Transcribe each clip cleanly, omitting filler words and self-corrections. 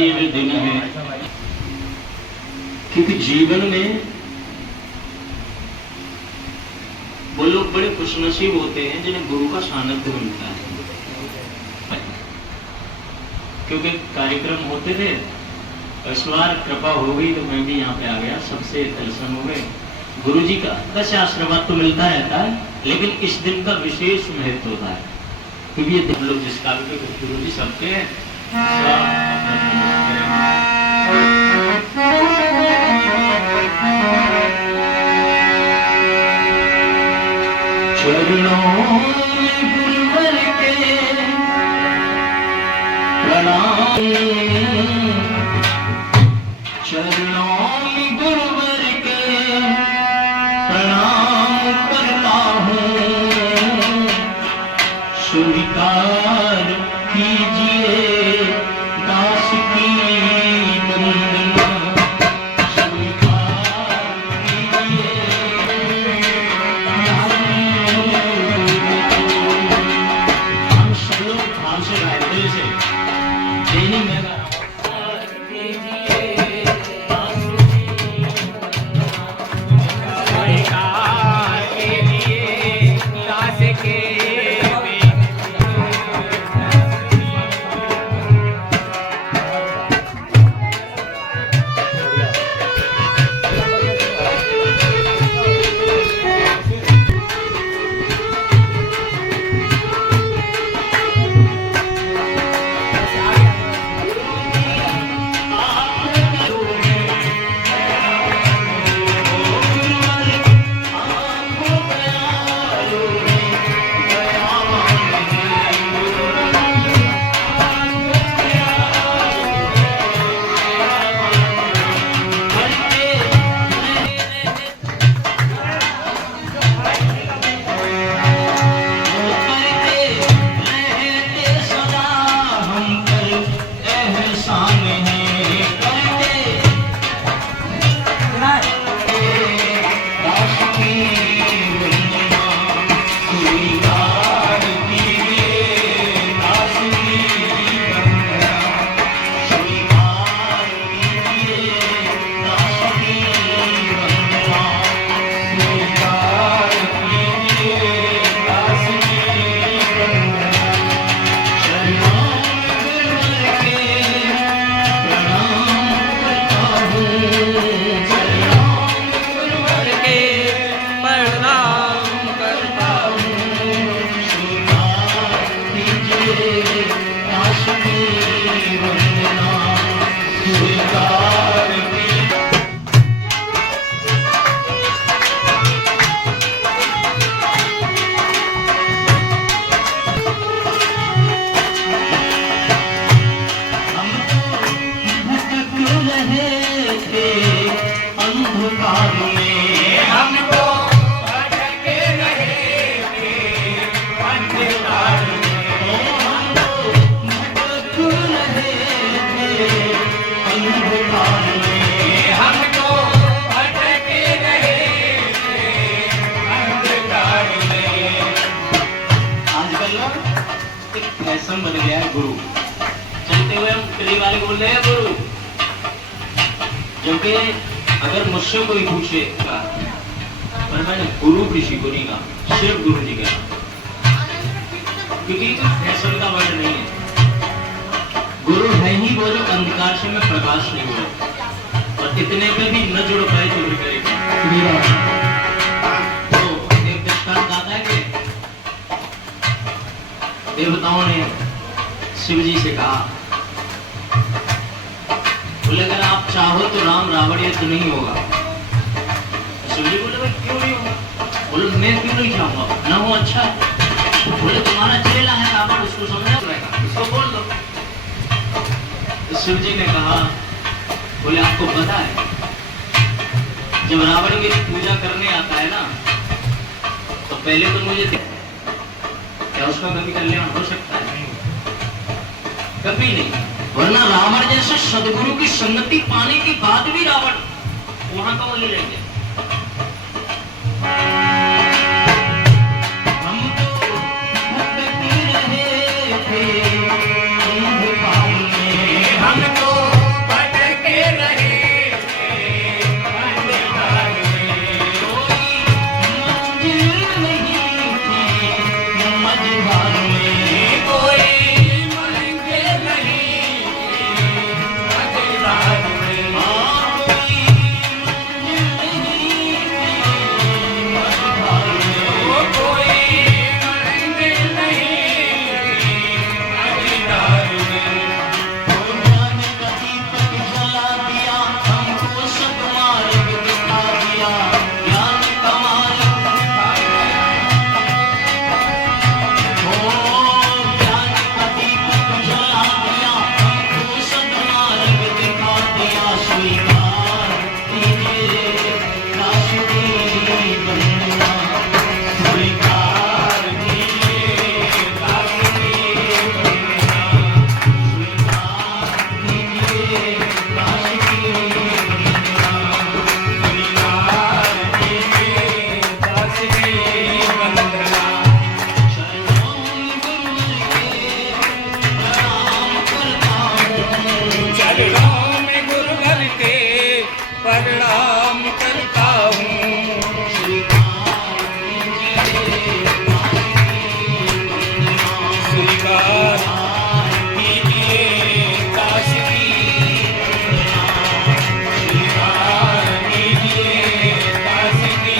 ये जो दिन है, क्योंकि जीवन में वो लोग बड़े खुशनसीब होते हैं जिन्हें गुरु का सानिध्य मिलता है। क्योंकि कार्यक्रम होते थे, इस बार कृपा हो गई तो मैं भी यहाँ पे आ गया, सबसे दर्शन हो गए। गुरु जी का वैसे आशीर्वाद तो मिलता रहता है, लेकिन इस दिन का विशेष महत्व होता है, क्योंकि ये दिन लोग जिस काल के गुरु जी सबके हैं, चरणों में गुरुवर के प्रणाम, चरणों में गुरुवर के प्रणाम करता हूँ, स्वीकार कीजिए दास की वंदना, स्वीकार कीजिए हम सब लोग भाव से गाए दिल से, यही मैं गा फैशन बन गया है गुरु। चलते हुए हम गली वाले बोल रहे हैं गुरु, क्योंकि अगर मुझसे कोई पूछे पर मैंने गुरु किसी को नहीं कहा, सिर्फ गुरु जी का, क्योंकि फैशन का वर्ड नहीं है। गुरु है ही वो जो अंधकार से में प्रकाश नहीं हुआ, और इतने में भी न जुड़ पाए तो भी करेगा। देवताओं ने शिव जी से कहा, बोले अगर आप चाहो तो राम रावण युद्ध नहीं होगा। शिव जी बोले भाई क्यों नहीं होगा? बोले मैं क्यों नहीं चाहूंगा, ना वो अच्छा है। बोले तुम्हारा चेला है रावण, उसको समझा रहेगा, इसको बोल दो। तो शिव जी ने कहा, बोले आपको पता है जब रावण की पूजा करने आता है ना, तो पहले तो मुझे क्या उसका कभी कल्याण हो सकता है? कभी नहीं। वरना रावण जैसे सदगुरु की संगति पाने के बाद भी रावण वहां का वही रह गया। हम तो भटक रहे थे अंधकार में, हम तो प्रणाम करता हूँ। स्वीकार कीजिए दास की, स्वीकार कीजिए दास की।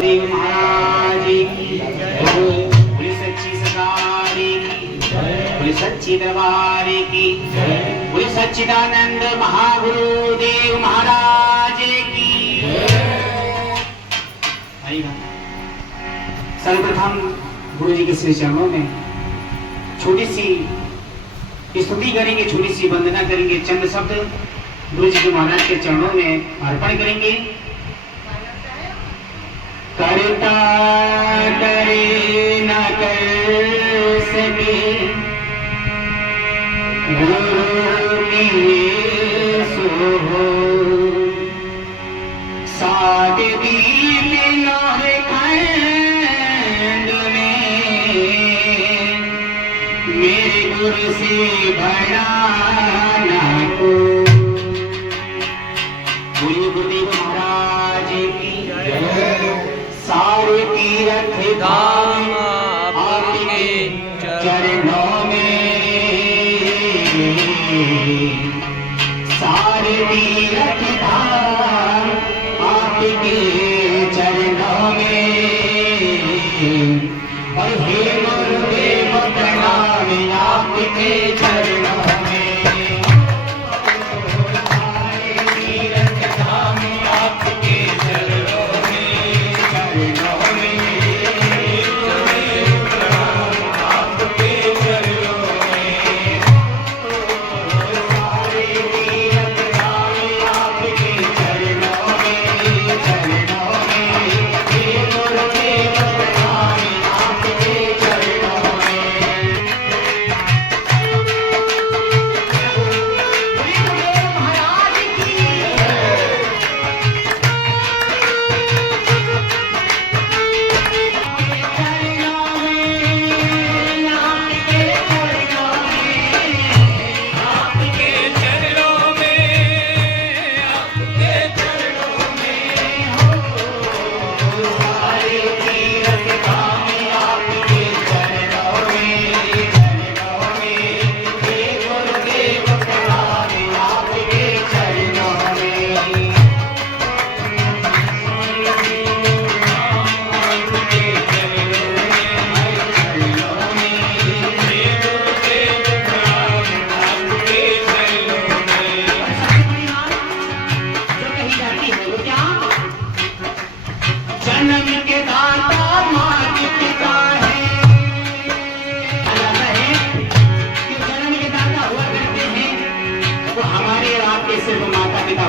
देव महाराज की बोले सच्ची सरकार की, बोले सच्ची दरबार की, बोले सच्चिदानंद महागुरु देव महाराज की। सर्वप्रथम गुरु जी के श्री चरणों में छोटी सी स्तुति करेंगे, छोटी सी वंदना करेंगे, चंद शब्द गुरु जी के महाराज के चरणों में अर्पण करेंगे। करता करे न कर सके गुरु मिले सो हो, सात दीप नौरे खंड में मेरे गुरु से भरा ना को। बोलिए गुरुदेव महाराज की सारे तीर्थ धाम आपके चरणों में, सारे तीर्थ धाम आपके चरणों में। और हे गुरुदेव प्रणाम आपके चरणों में। सारे तीर्थ धाम आपके चरणों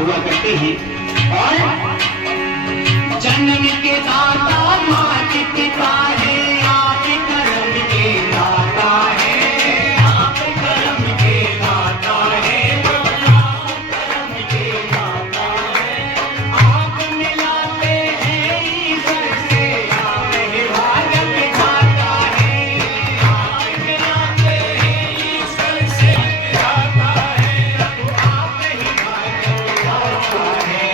हुआ करते हैं। और जन्म के दाता माँ पिता है, आप कर्म के दाता है, आप कर्म के दाता है, आप कर्म के दाता है। आप मिलाते हैं ईश्वर से, आप ही भाग्य विधाता है, आप मिलाते हैं ईश्वर से विधाता है, आप ही भाग्य विधाता है।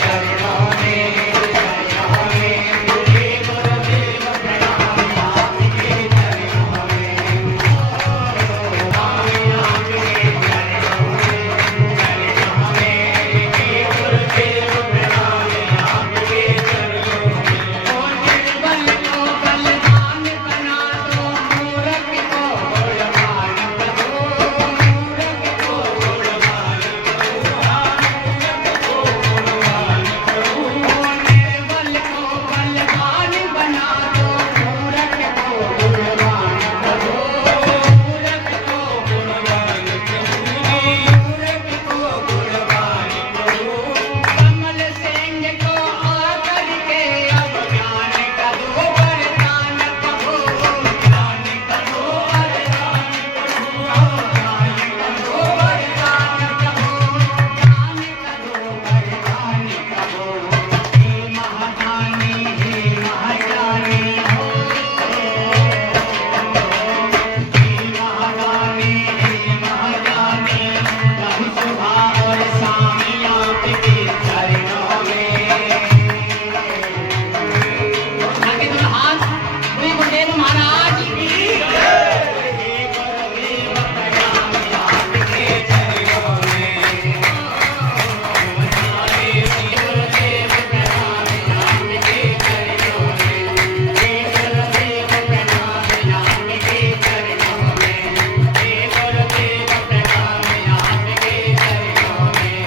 चरणों में चरणों में हे गुरुदेव प्रणाम आपके चरणों में स्वामी आपके चरणों में हे गुरुदेव प्रणाम आपके चरणों में ओ निर्बल को बलवान बना दो मूर्ख को बलवान करो मूर्ख को बलवान करो निर्बल को बलवान बना दो मूर्ख को बलवान करो मूर्ख को बलवान करो मूर्ख को बलवान करो कमल सिंह को आकर के अब ज्ञान का दो वरदान कहो ज्ञान का दो वरदान कहो ज्ञान का दो वरदान कहो ज्ञान का दो वरदान कहो हे महादानी हे महादानी हो हे महादानी हे महादानी कभी सुबह और शाम आपके चरणों में आगे तो हाथ श्री गुरुदेव महाराज की हे गुरुदेव प्रणाम आपके चरणों में हे गुरुदेव प्रणाम आपके चरणों में हे गुरुदेव प्रणाम आपके चरणों में हे गुरुदेव प्रणाम आपके चरणों में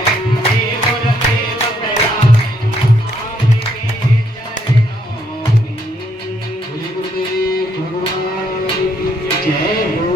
हे गुरुदेव प्रणाम श्री गुरुदेव भगवान की जय हो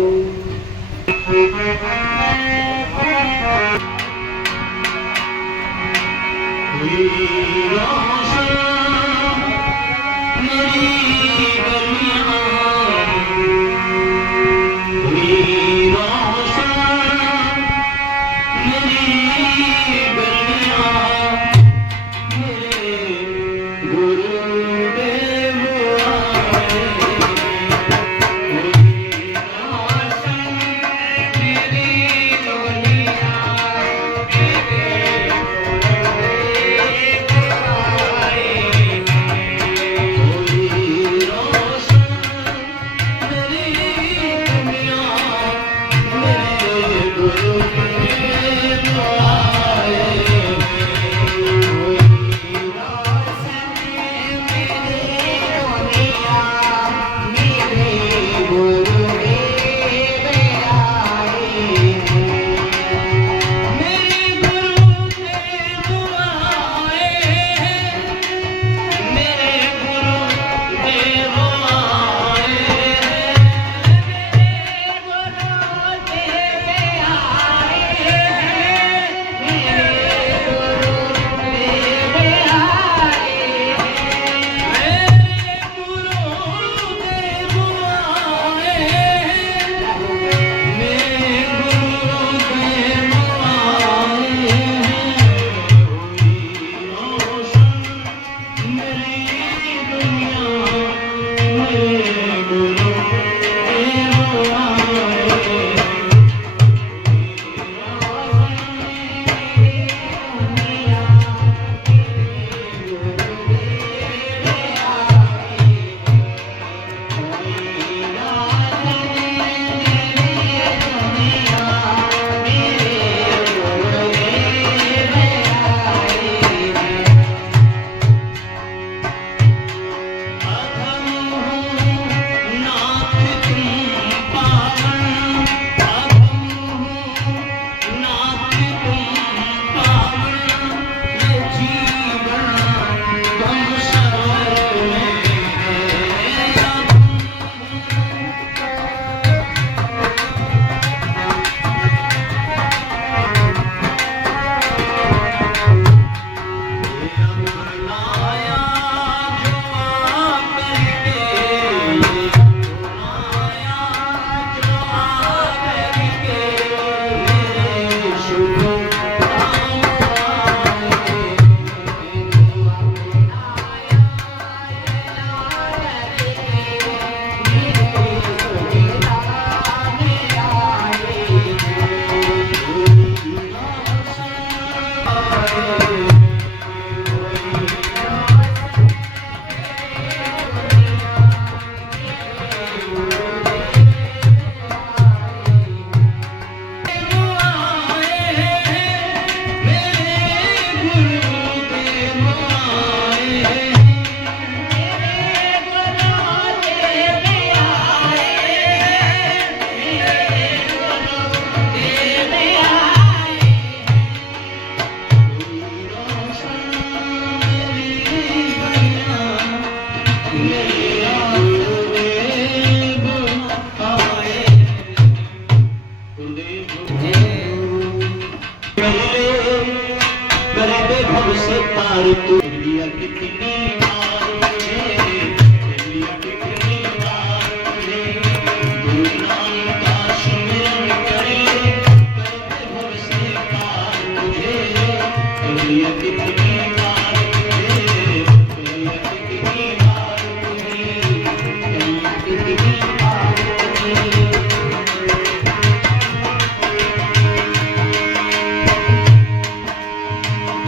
बार तू लिया कितनी बार तुझे, लिया कितनी बार तुझे, गुरु नाम का सुमिरन करे करते भव से पार तुझे, लिया कितनी बार तुझे, लिया कितनी बार तुझे, लिया कितनी बार तुझे।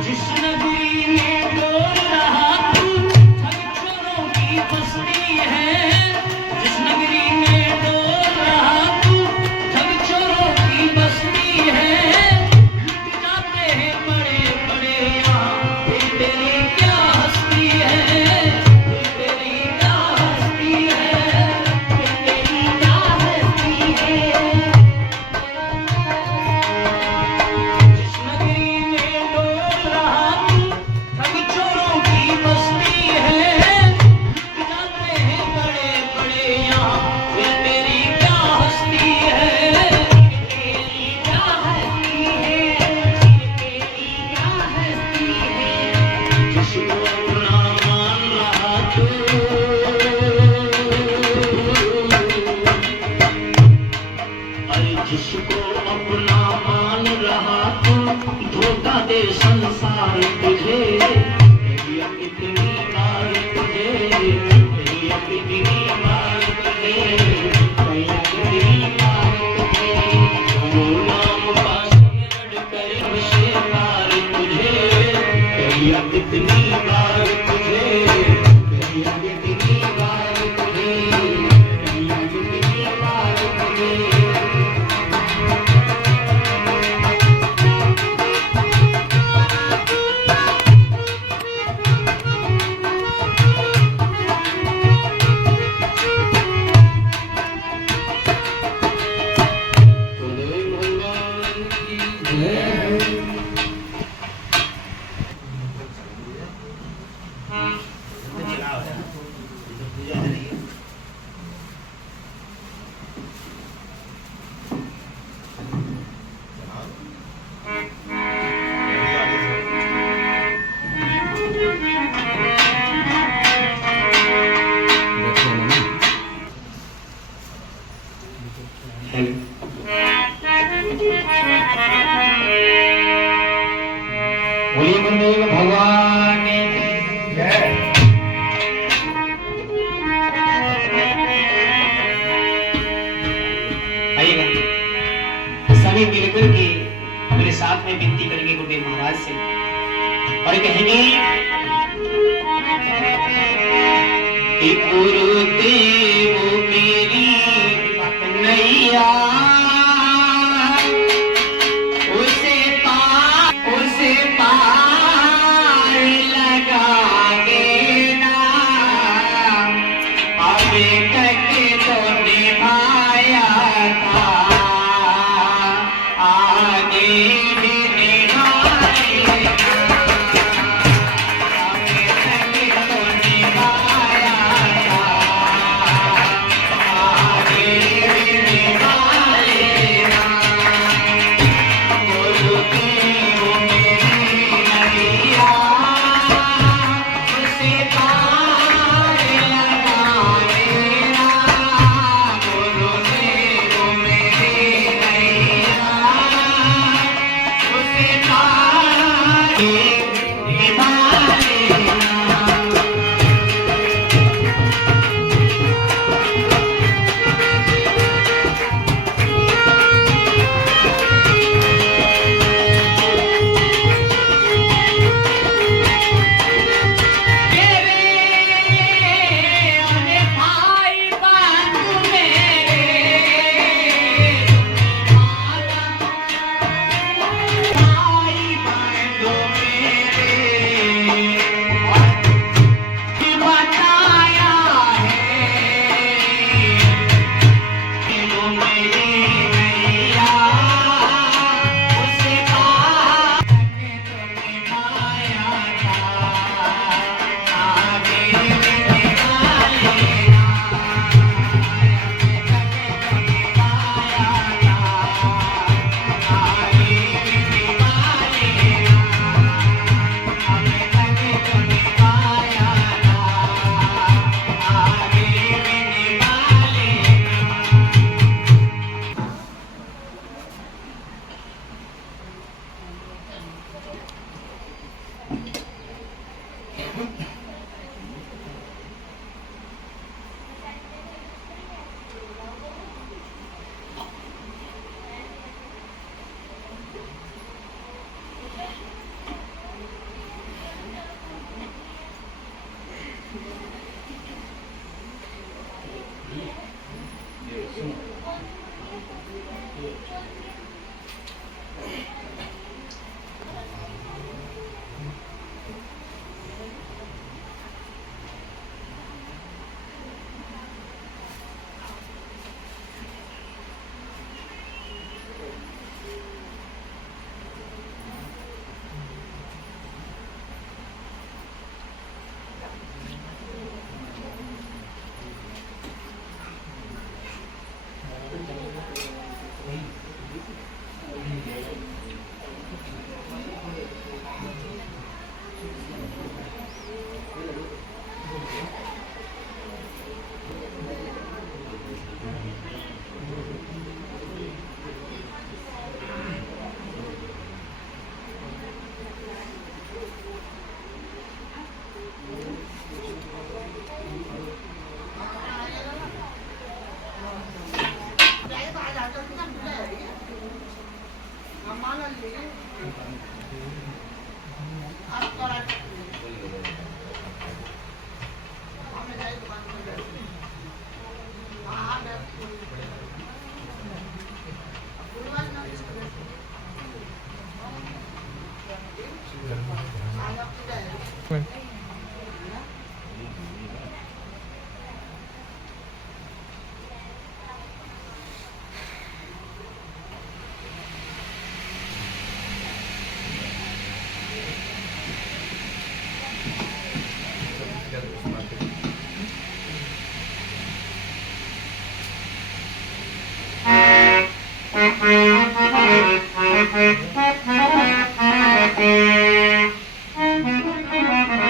जिस नगरी में डोल रहा तू ठग चोरों की बस्ती है, जिस नगरी में डोल रहा तू ठग चोरों की बस्ती है, लुट जाते हैं बड़े बड़े यहाँ, फिर तेरी क्या हस्ती है, फिर तेरी क्या हस्ती है, फिर तेरी क्या हस्ती है। जिस नगरी में डोल रहा तू ठग चोरों की बस्ती है, लुट जाते हैं बड़े बड़े यहाँ, फिर तेरी क्या हस्ती है, तेरी क्या हस्ती है, तेरी क्या हस्ती है। जिसको अपना मान रहा तू, अरे जिसको अपना मान रहा तू, धोखा दे संसार तुझे, लिया कितनी बार तुझे, लिया कितनी बार तुझे, लिया कितनी बार तुझे, गुरु नाम का सिमरन करे उसे पार तुझे, लिया कितनी बार तुझे, लिया कितनी बार तुझे, लिया कितनी बार तुझे। बोलिए गुरुदेव भगवान की जय। आइएगा सभी मिलकर के मेरे साथ में विनती करेंगे गुरुदेव महाराज से और कहेंगे कि गुरुदेव मेरी नैया उसे पार लगा देना, अबे करके तो निभाया था, आगे भी निभाएगा, अबे करके तो निभाया था, Thank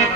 you.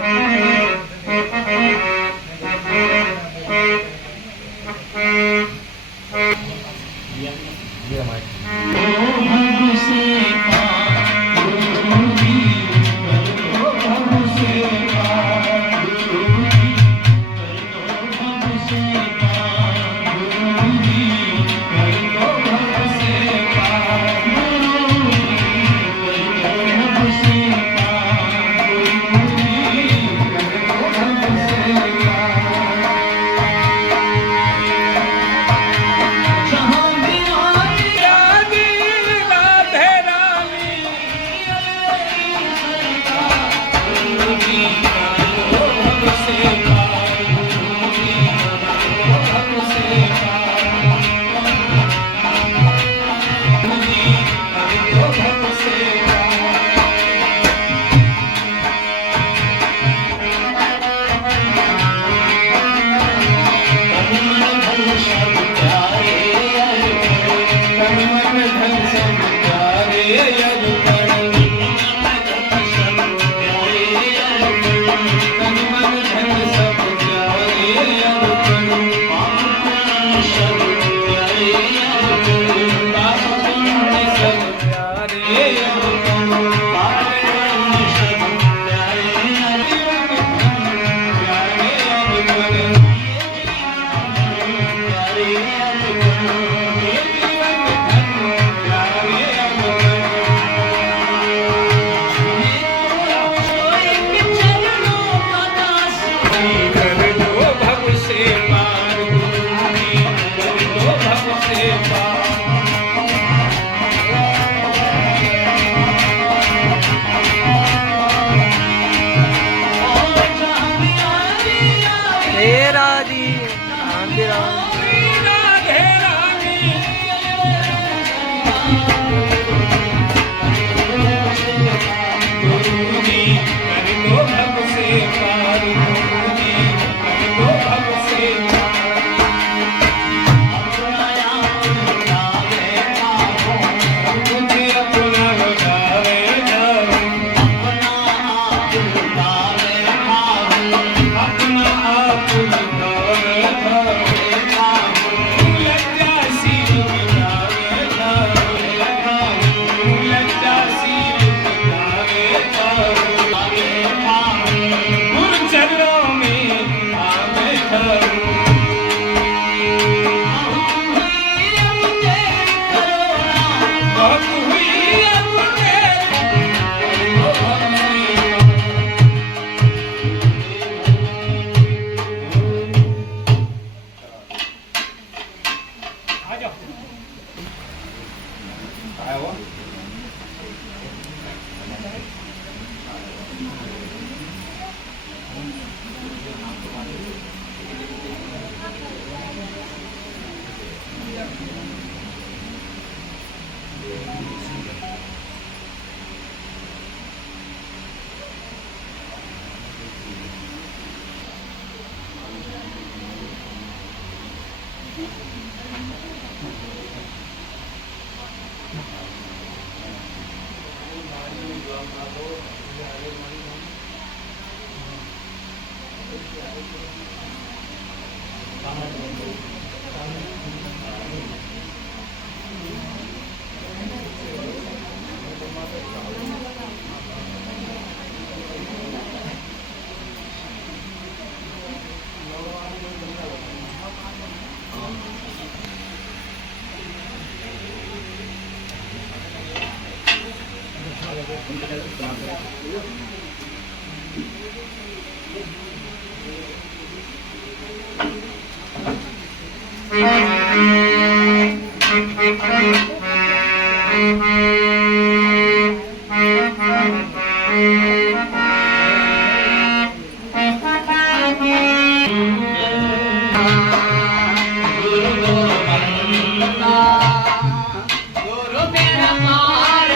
गुरु मेरा पार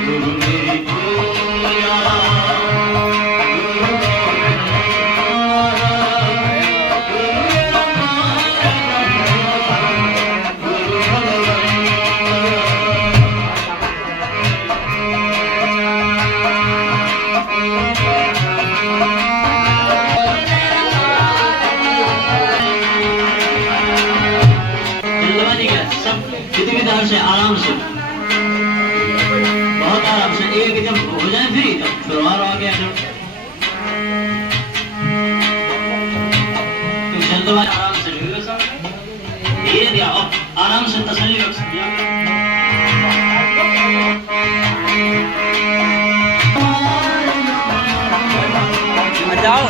गुरु मेरी पूजा, जल्दबाजी क्या, सब किसी भी तरह से आराम से, बहुत आराम से, एक जब हो जाए फ्री तब फिर और आ गया जब तो जल्दबाजी आराम से धीरे धीरे और आराम से तसल्ली रख सकते जाओ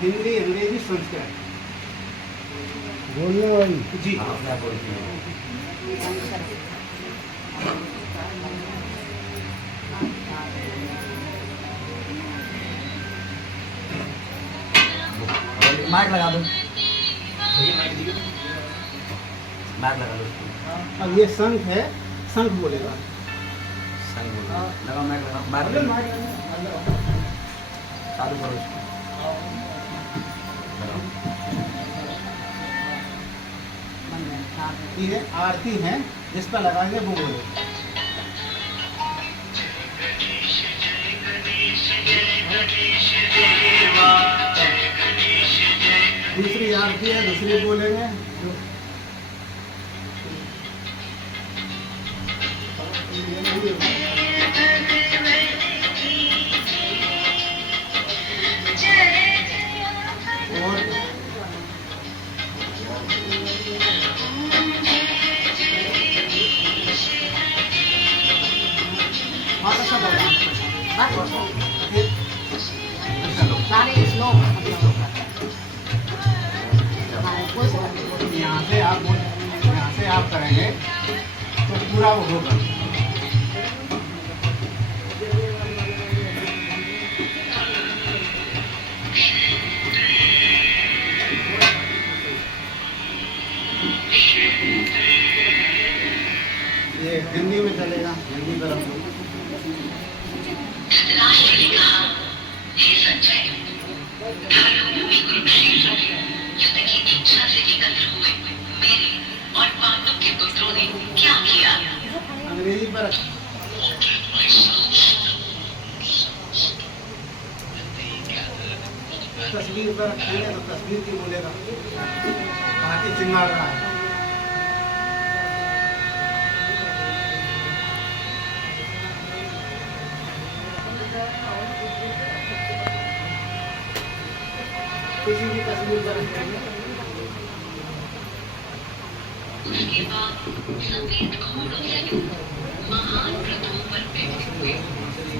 हिंदी, अंग्रेजी, संस्कृत बोलने वाली जी। माइक लगा दो, माइक लगा लो अब ये शंख है, शंख बोलेगा। सही बोल रहे हो। लगाओ माइक लगाओ माइक लगाओ। चालू करो इसको लगाओ। ये आरती है, जिसका लगाएंगे वो बोले। जय गणेश देवा, जय गणेश आरती है, दूसरी बोलेंगे। यहाँ से आप करेंगे तो पूरा वो होगा। ये हिंदी में चलेगा, हिंदी तरफ अंग्रेजी पर तस्वीर पर रखेंगे तो तस्वीर की बोलेगा, बाकी चिंगाड़ रहा है। किसी भी तस्वीर पर रखेंगे। उसके बाद सफेद घोड़ों से महान रथों पर बैठे हुए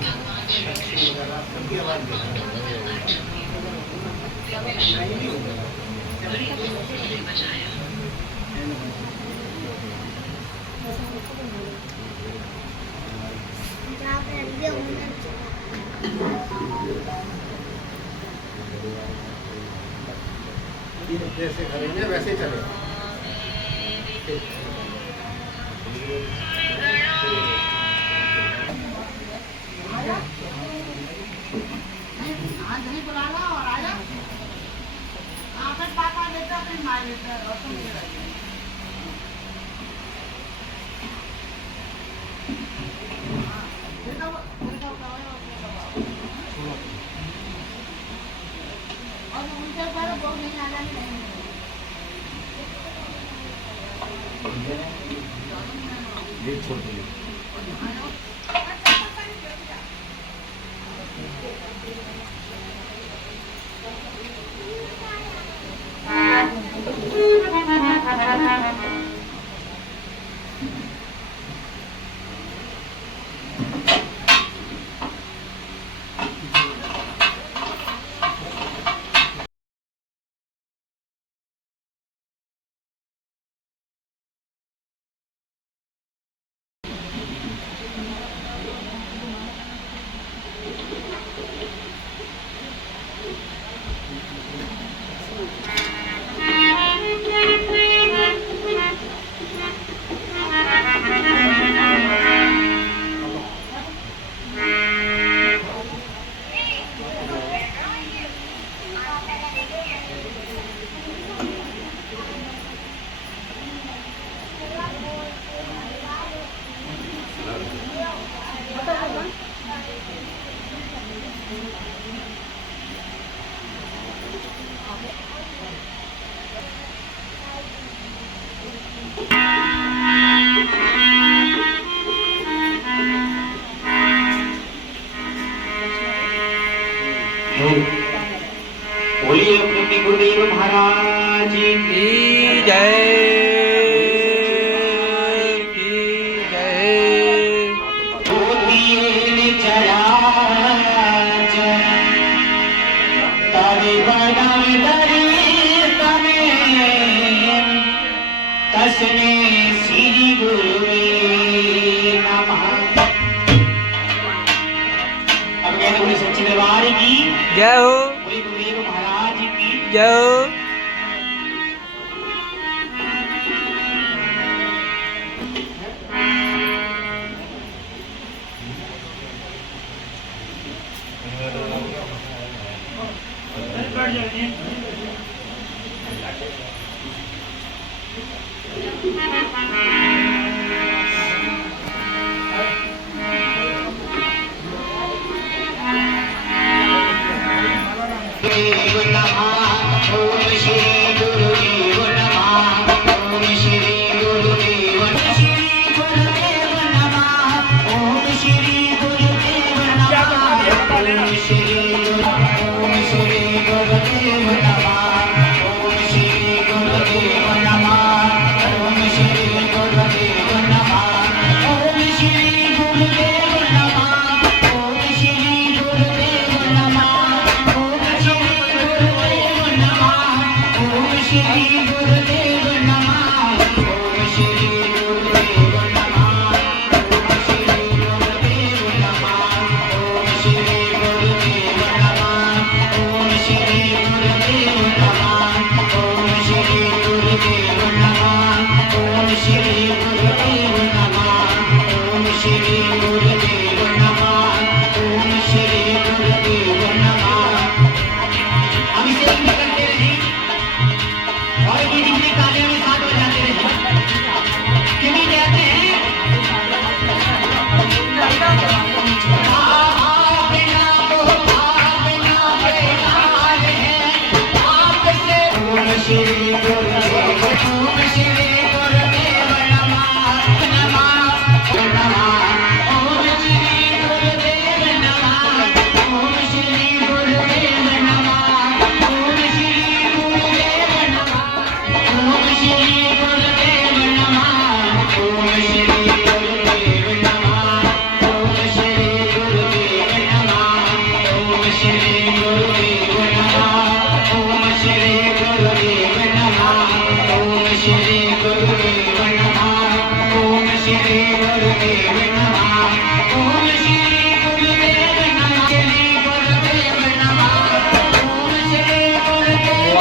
भगवान श्री कृष्ण और पांडवों का अर्जुन ने बड़ी जोर से बजाया। जैसे करेंगे वैसे चलेगा। आज नहीं बुलाना और आजा। फिर पापा लेता फिर माँ लेता और तुम ले रहे और उनके ऊपर बहुत निशाना नहीं ये छोड़ दीजिए। बोलिए अपने गुरुदेव महाराज की जय। तस्मै श्री गुरुवे नमः। अब कहते बोले सच्चे दरबार की जय हो, बोले गुरुदेव महाराज की जय हो। ओम श्री गुरु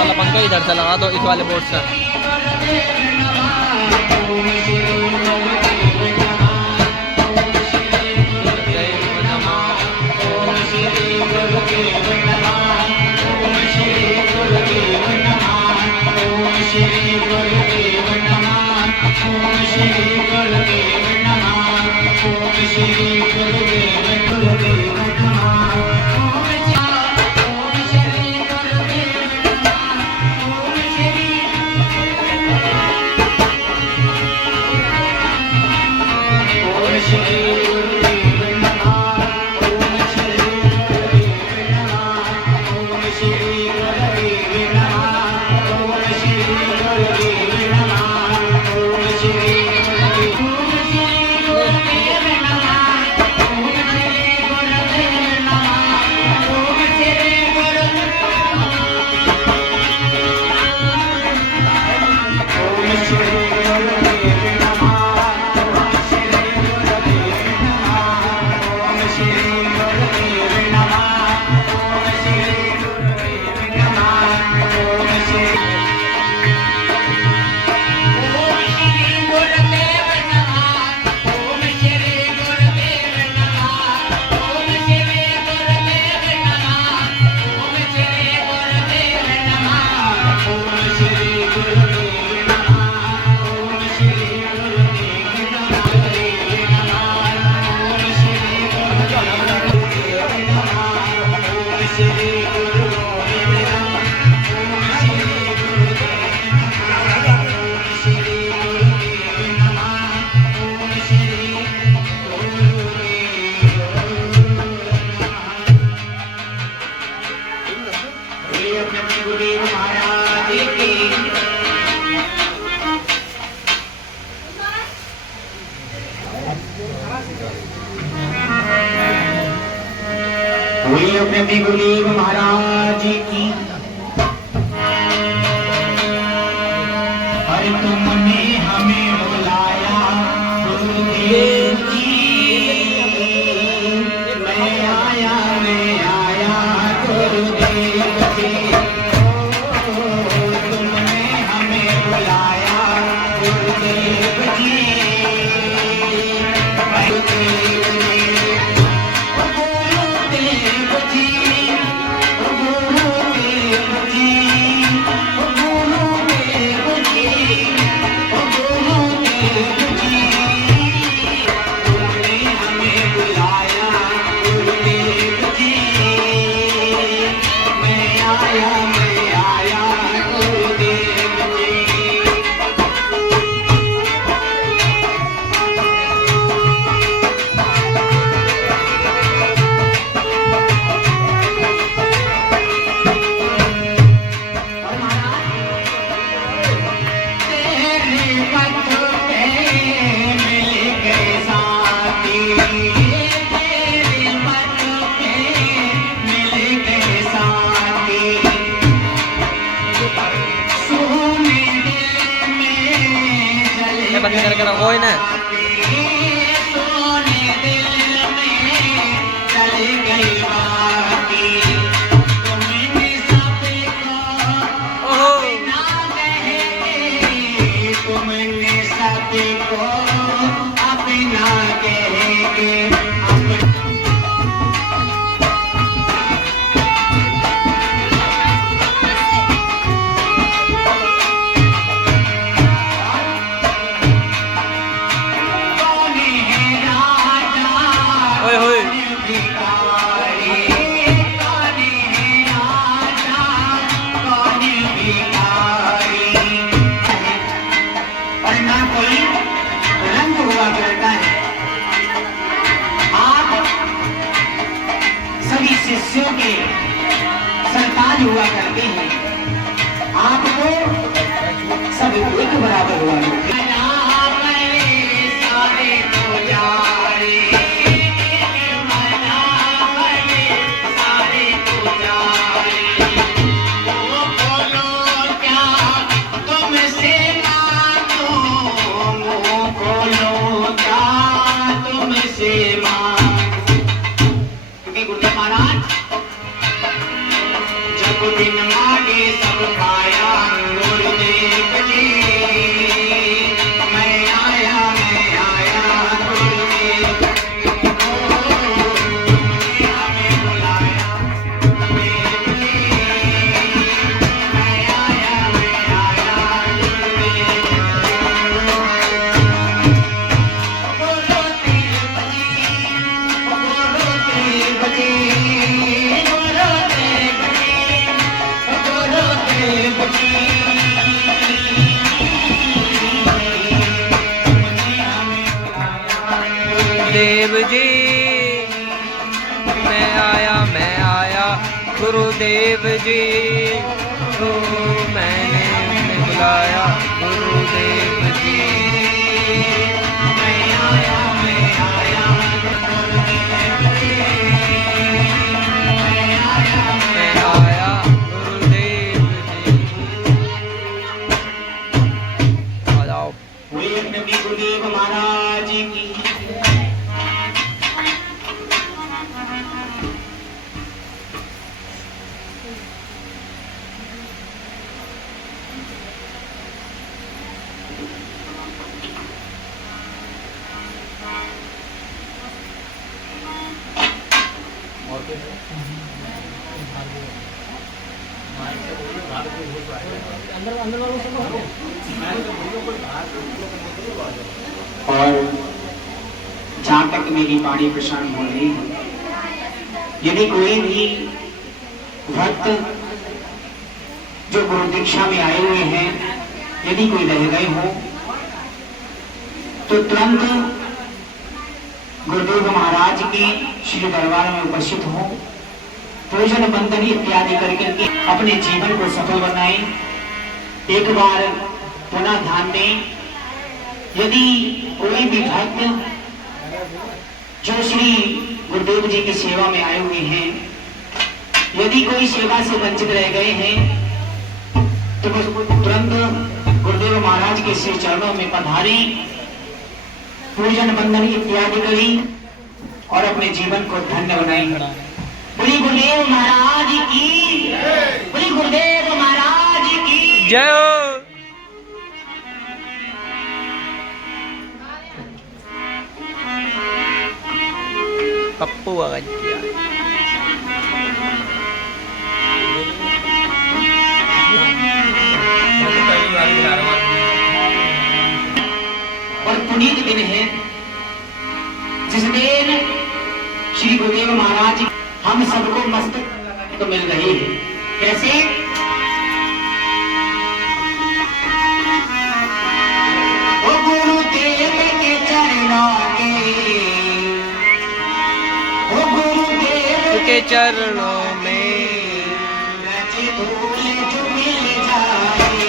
वाला पंखा इधर से लगा दो, इस वाले बोर्ड से। बोलिए अपने गुरुदेव महाराज की। अरे तुमने हमें बुलाया गुरुदेव जी, मैं आया गुरुदेव जी। तुमने हमें बुलाया गुरुदेव जी, बंद करके रखो ही ना। शिष्यों के सरताज हुआ करते हैं, आपको सब एक बराबर हुआ करते हैं। दिन मांगे सब देव जी मैं आया गुरुदेव जी तो मैंने बुलाया गुरुदेव जी मैं आया गुरुदेव जी आ जाओ। वे नबी गुरुदेव महाराज की और जहाँ तक मेरी वाणी प्रसारण हो रही है, यदि कोई भी भक्त जो गुरु दीक्षा में आए हुए हैं यदि कोई रह गए हो तो तुरंत गुरुदेव महाराज के श्री दरबार में उपस्थित हो, पूजन बंदन इत्यादि करके अपने जीवन को सफल बनाएं। एक बार पुनः ध्यान दें, यदि कोई भी भक्त जो श्री गुरुदेव जी की सेवा में आए हुए हैं, यदि कोई सेवा से वंचित रह गए हैं तो तुरंत गुरुदेव महाराज के श्री चरणों में पधारें, पूजन बंदन इत्यादि करें और अपने जीवन को धन्य बनाएं। बोलिए गुरुदेव महाराज की, बोलिए गुरुदेव महाराज की जय हो। पप्पू अगजिया और पुनीत दिन है जिस दिन श्री गुरुदेव महाराज हम सबको मस्तक तो मिल रही है। कैसे? ओ गुरुदेव के चरणों ओ गुरुदेव के चरणों में रचे धूल जो मिल जाए।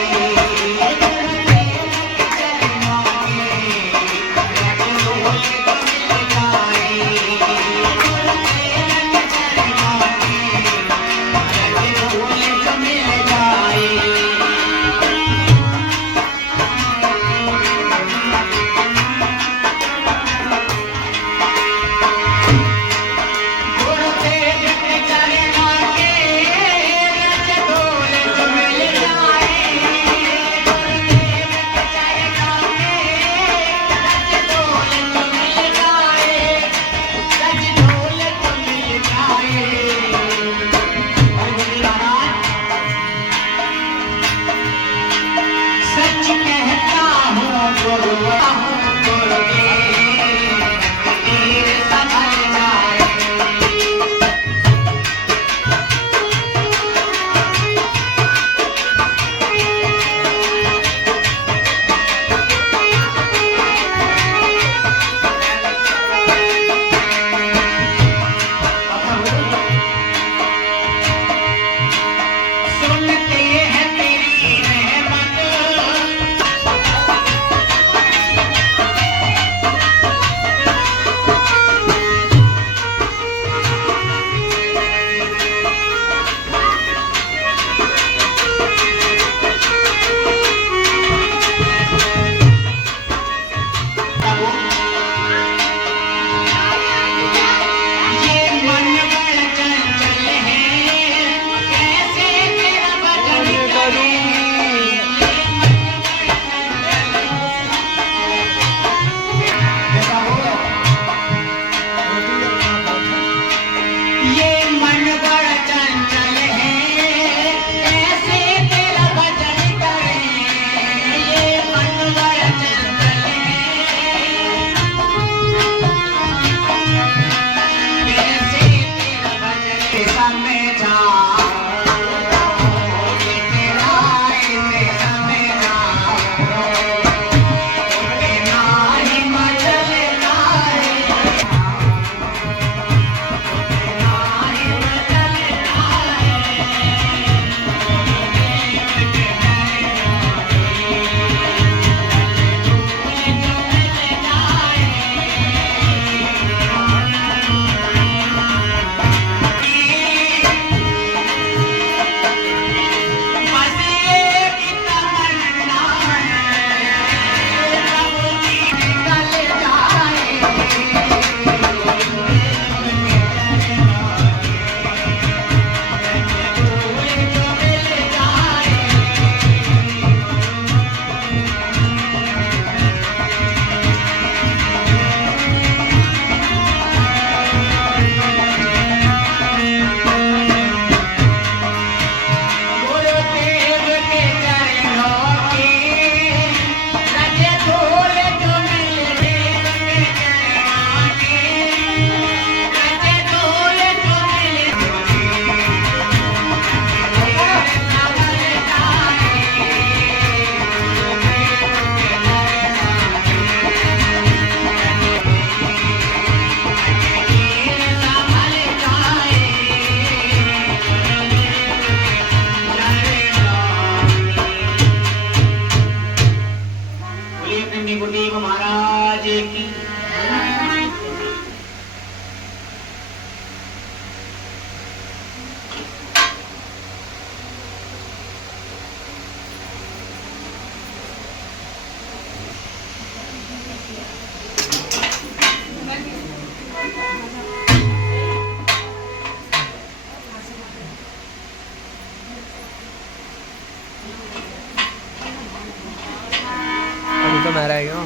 तो मैं रह गया।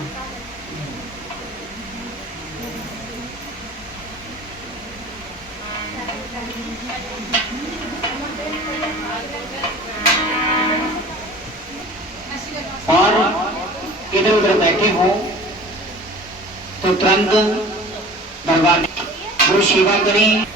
और इधर उधर बैठे हो तो तुरंत दरबार गुरु सेवा करें।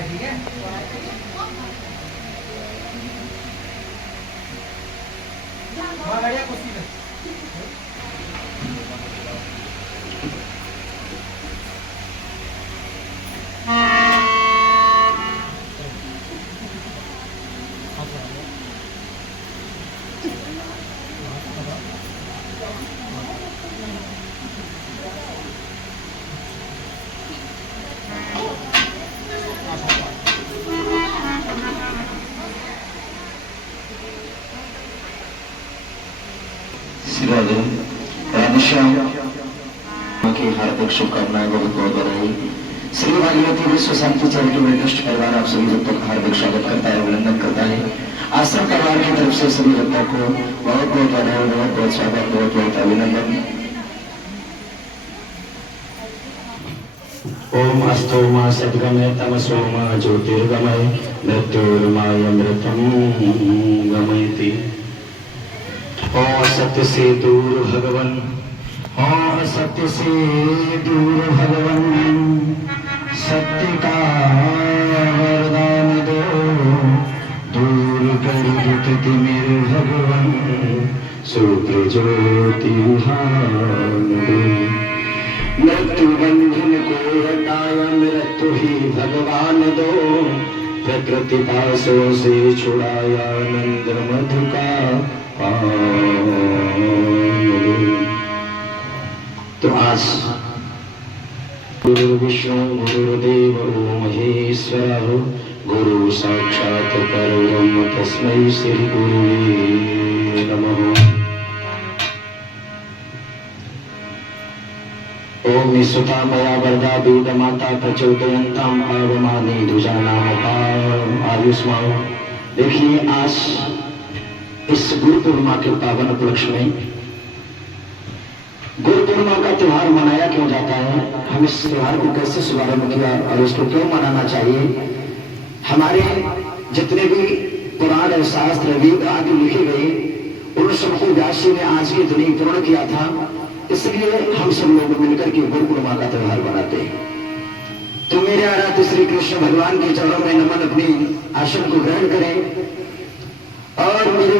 ठीक है, वहाँ बढ़िया कुश्ती में। की हार्दिक शुभकामनाएं, बहुत बहुत बधाई। श्री भागीरथी विश्व शांति चैरिटेबल ट्रस्ट परिवार आप सभी भक्तों का हार्दिक स्वागत करता है, अभिनंदन करता है। आश्रम परिवार की तरफ से सभी भक्तों को बहुत बहुत बधाई, बहुत बहुत स्वागत, बहुत बहुत अभिनंदन। ओम अस्तो मा सद्गमय तमसो मा ज्योतिर्गमय मृत्युर्माय अमृतम गमयति। ओम सत्य से दूर भगवन, ओम सत्य से दूर भगवन, सत्य का वरदान दो, दूर कर दुख मेरे भगवन, सूत्र ज्योति दो। मृत्यु बंधन को हटाया मृत्यु ही भगवान दो, प्रकृति पासों से छुड़ाया आनंद मधु का पान दो। तो आज गुरु विष्णु गुरुदेव महेश्वर गुरु साक्षात परब्रह्म तस्मै श्री गुरुवे नमः। ओम निःसुता मया वरदा वेद माता प्रचोदयन्तां पावमानि द्विजानाम आयुष्मान। देखिए आज इस गुरु पूर्णिमा के पावन उपलक्ष्य में गुरु पूर्णिमा का त्योहार मनाया क्यों जाता है, हम इस त्योहार को कैसे शुभारंभ किया और इसको क्यों मनाना चाहिए। हमारे जितने भी पुराण और शास्त्र वेद आदि लिखे गए उन सबको व्यास जी ने आज के दिन पूर्ण किया था, इसलिए हम सब लोग मिलकर के गुरु पूर्णिमा का त्योहार मनाते हैं। तो मेरे आराध्य श्री कृष्ण भगवान के चरणों में नमन, अपनी आसन को ग्रहण करें और मेरे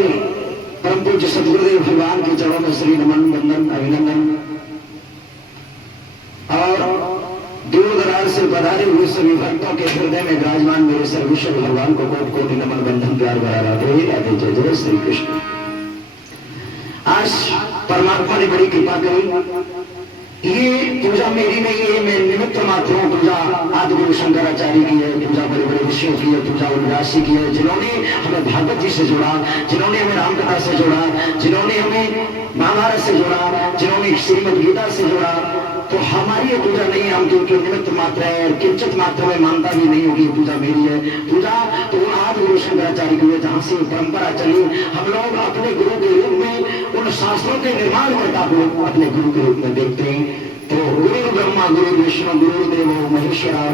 परम पूज्य सदगुरुदेव भगवान के चरणों में श्री नमन, वंदन, अभिनंदन। और दूर दराज से पधारे हुए सभी भक्तों के हृदय में विराजमान मेरे सर्वेश्वर भगवान को कोटि कोटि नमन, बंधन, प्यार भरा राधे राधे, जय जय श्री कृष्ण। आज परमात्मा ने बड़ी कृपा करी। ये पूजा मेरी नहीं है, मैं निमित्त मात्र हूँ। पूजा आदि गुरु शंकराचार्य की है, पूजा बड़े बड़े ऋषियों की है, पूजा व्यास जी की है, जिन्होंने हमें भागवत जी से जोड़ा, जिन्होंने हमें रामकथा से जोड़ा, जिन्होंने हमें महाभारत से जोड़ा, जिन्होंने श्रीमद गीता से जोड़ा। तो हमारी ये पूजा नहीं है, हम क्योंकि निमित्त मात्र है और किंचित मात्र में मानता भी नहीं होगी पूजा मेरी है। पूजा तो आदि गुरु शंकराचार्य की है, जहाँ से परंपरा चली। हम लोग अपने गुरु के रूप में उन शास्त्रों के निर्माण करता को अपने गुरु के रूप में देखते हैं। तो गुरु ब्रह्मा गुरु विष्णु गुरुदेव महेश्वरा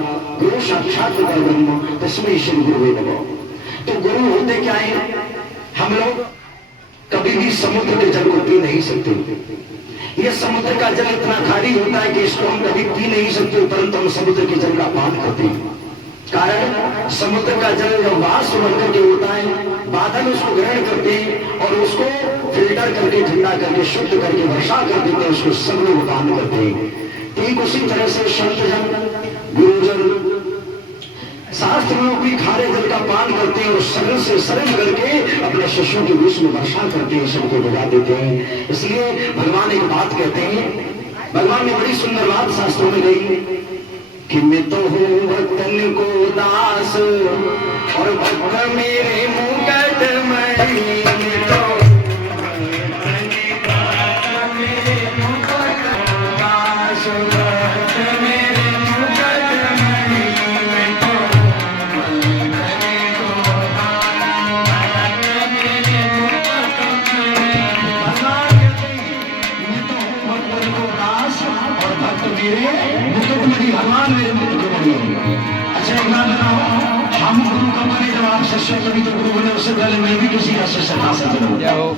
गुरु साक्षात परब्रह्म तस्मै श्री गुरुवे नमः। तो गुरु होते क्या है, हम लोग कभी भी समुद्र के जल को पी नहीं सकते। ये समुद्र का जल इतना खारी होता है कि इसको हम कभी पी नहीं सकते, परंतु हम समुद्र के जल का पान करते हैं। कारण समुद्र का जल जब वाष्प बनकर के होता है, बादल उसको ग्रहण करते हैं और उसको फिल्टर करके, ठंडा करके, शुद्ध करके वर्षा कर देते हैं, उसको सब लोग पान करते हैं। ठीक उसी तरह से संत जन, गुरुजन, शास्त्र लोग भी खारे जल का पान करते हैं और सरल से सरल करके अपने शिष्यों के बीच में वर्षा करते हैं, सबको बुला देते हैं। इसलिए भगवान एक बात कहते हैं, भगवान ने बड़ी सुंदर बात शास्त्रों में कही कि मैं तो हूँ वतन को दास और भक्त मेरे मुकट में तो भगवान मेरे मुक्त को बनी। अच्छा एक बात बताओ, हम गुरु का बने जब आप शिष्य कभी तो गुरु बने, उससे पहले मैं भी किसी का शिष्य था सकता हूँ।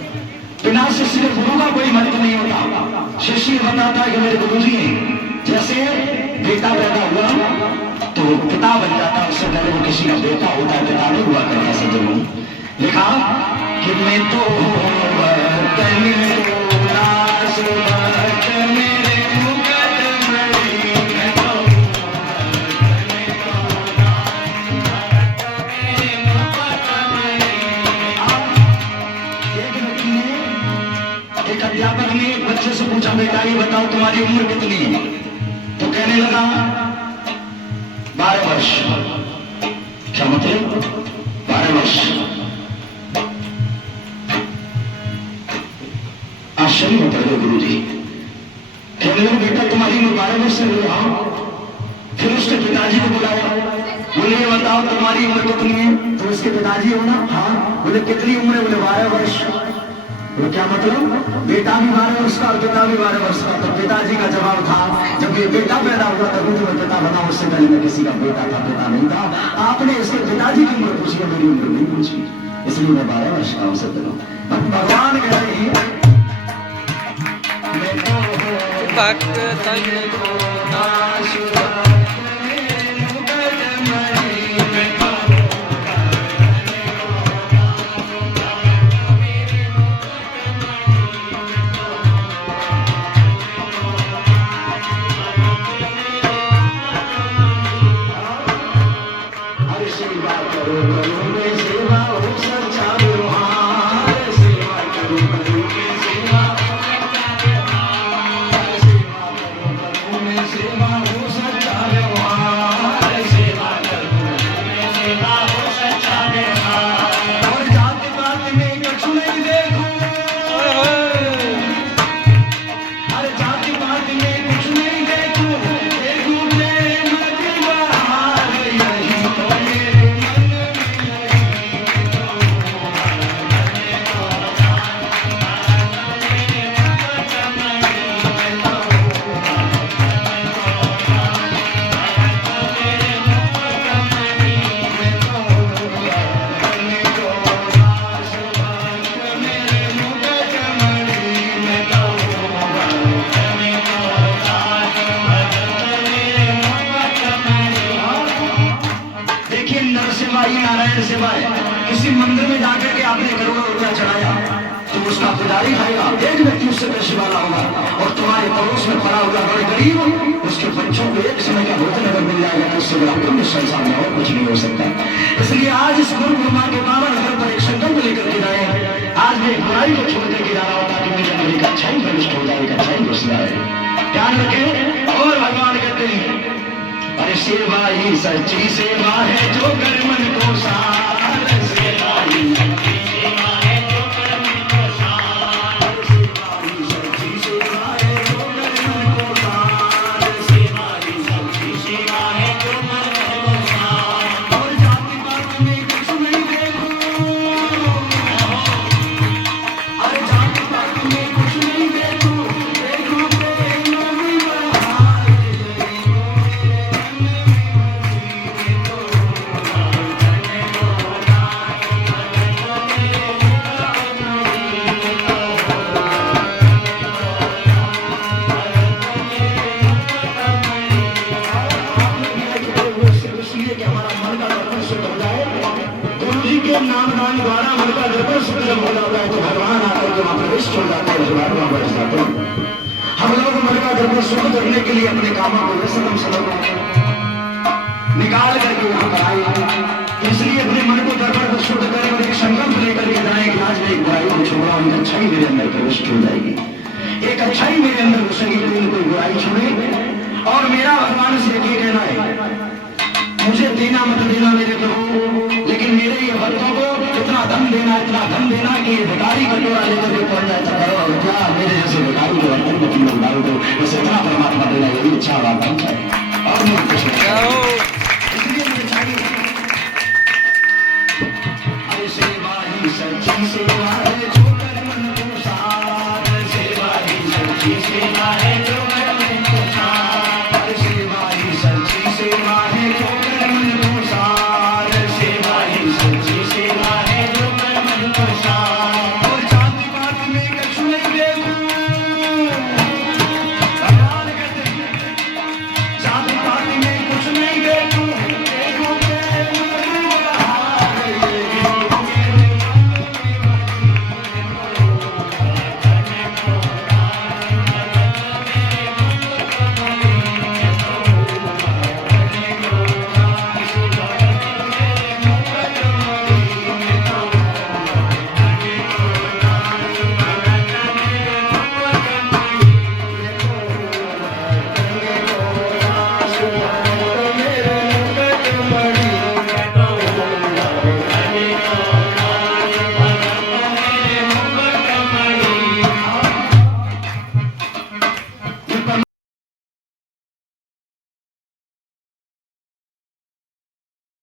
बिना शिष्य के गुरु का कोई महत्व नहीं होता। शिष्य बताता है कि मेरे गुरु जी हैं। जैसे बेटा पैदा हुआ तो पिता बन जाता, उससे पहले वो किसी का बेटा होता है, पिता नहीं हुआ करता सज्जनों। लिखा कि मैं तो अध्यापक ने एक बच्चे से पूछा, बेटा ये बताओ तुम्हारी उम्र कितनी है? तो कहने लगा 12 वर्ष। क्या मतलब? 12 वर्ष। आश्चर्य होता है गुरु जी। कहने लगा बेटा तुम्हारी उम्र 12 वर्ष है? बोले हाँ। फिर उसके पिताजी को बुलाया, बोले ये बताओ तुम्हारी उम्र कितनी है? तो उसके पिताजी हो ना, हाँ। बोले कितनी उम्र है? बोले 12 वर्ष। वो क्या मतलब? बेटा भी 12 वर्ष का और पिता भी 12 वर्ष का। तो पिताजी का जवाब था, जब ये बेटा पैदा हुआ तभी तो मैं पिता बना, उससे पहले मैं किसी का बेटा था, पिता नहीं था। आपने इसके पिताजी की उम्र पूछी, मेरी उम्र नहीं पूछी, इसलिए मैं 12 वर्ष का हो सकता हूँ। भगवान कह रहे हैं किसी मंदिर में जाकर के आपने करोड़ों रुपया चढ़ाया तो उसका पुजारी खाएगा, एक व्यक्ति उससे पैसे वाला होगा, और तुम्हारे पड़ोस में पड़ा हुआ बड़े गरीब, उसके बच्चों को एक समय का भोजन अगर मिल जाएगा तो उससे बड़ा पुण्य संसार में और कुछ नहीं हो सकता। इसलिए आज इस गुरु ब्रह्मा के पावन घर पर एक संकल्प लेकर के जाए, आज मैं बुराई को छोड़ करके जा रहा होता कि मेरे अंदर एक अच्छाई प्रविष्ट हो जाए, एक अच्छाई घुस जाए। ध्यान रखें। और भगवान कहते हैं अरे सेवा ही सच्ची सेवा है जो कर मन को सार, सेवा ही सच्ची सेवा है जो कर मन को सार, सेवा ही सच्ची सेवा है जो कर मन को सार, सेवा ही सच्ची सेवा है जो कर मन को सार। और जाति पात में कुछ नहीं देखो, अरे जाति पात में कुछ नहीं देखो, देखो प्रेम विवाह नामदान द्वारा मन का दर्पण शुद्ध हो जाता है तो भगवान आकर के वहां प्रविष्ट हो जाते हैं, भगवान बढ़ जाते हैं। हम लोग मन का दर्पण शुद्ध करने के लिए अपने कामों को व्यसनम समय निकाल करके यहाँ पर आए, इसलिए अपने मन को दर्पण को शुद्ध करें और एक संकल्प लेकर के जाए कि आज मैं एक बुराई को छोड़ा, एक अच्छाई मेरे अंदर प्रविष्ट हो जाएगी, एक अच्छाई मेरे अंदर घुसेगी, कोई बुराई छोड़े। और मेरा भगवान से ये कहना है बस इतना परमात्मा देना ये भी इच्छा बात है और मुझे कुछ नहीं इसलिए मुझे चाहिए अरे सेवा ही सच्ची सेवा है जो कर मन को सार सेवा ही सच्ची सेवा है जो कर मन को सार अरे सेवा ही सच्ची सेवा है जो कर मन को सार सेवा ही सच्ची सेवा है जो कर मन को सार और जाति पात में कछु नहीं देखूं भगवान कहते जाति पात में कुछ नहीं देखूं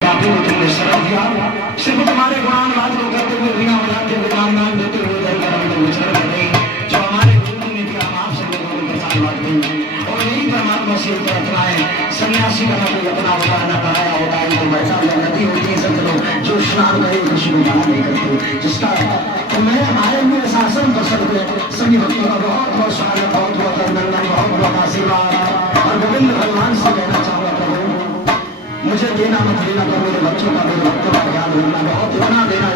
देखो तुमने शरण दिया सिर्फ तुम्हारे गुणान बात को करते हुए बिना बजाते हुए नाम नाम देते हुए दर करम को विचरण करें जो हमारे गुरु ने दिया हम आपसे लोगों को प्रसाद बांटते हैं और यही परमात्मा से प्रार्थना है सन्यासी का कोई अपना होता है न पराया होता है तो बैठा हुआ नदी होती है सब लोग जो स्नान करे कृष्ण को मना नहीं करते जिसका तो मैं आए हुए शासन कर सकते सभी भक्तों का बहुत बहुत स्वागत बहुत बहुत अभिनंदन बहुत बहुत आशीर्वाद और गोविंद भगवान से कहना चाहूँगा प्रभु मुझे देना मत देना पर मेरे बच्चों का मेरे भक्तों का ध्यान रखना बहुत इतना देना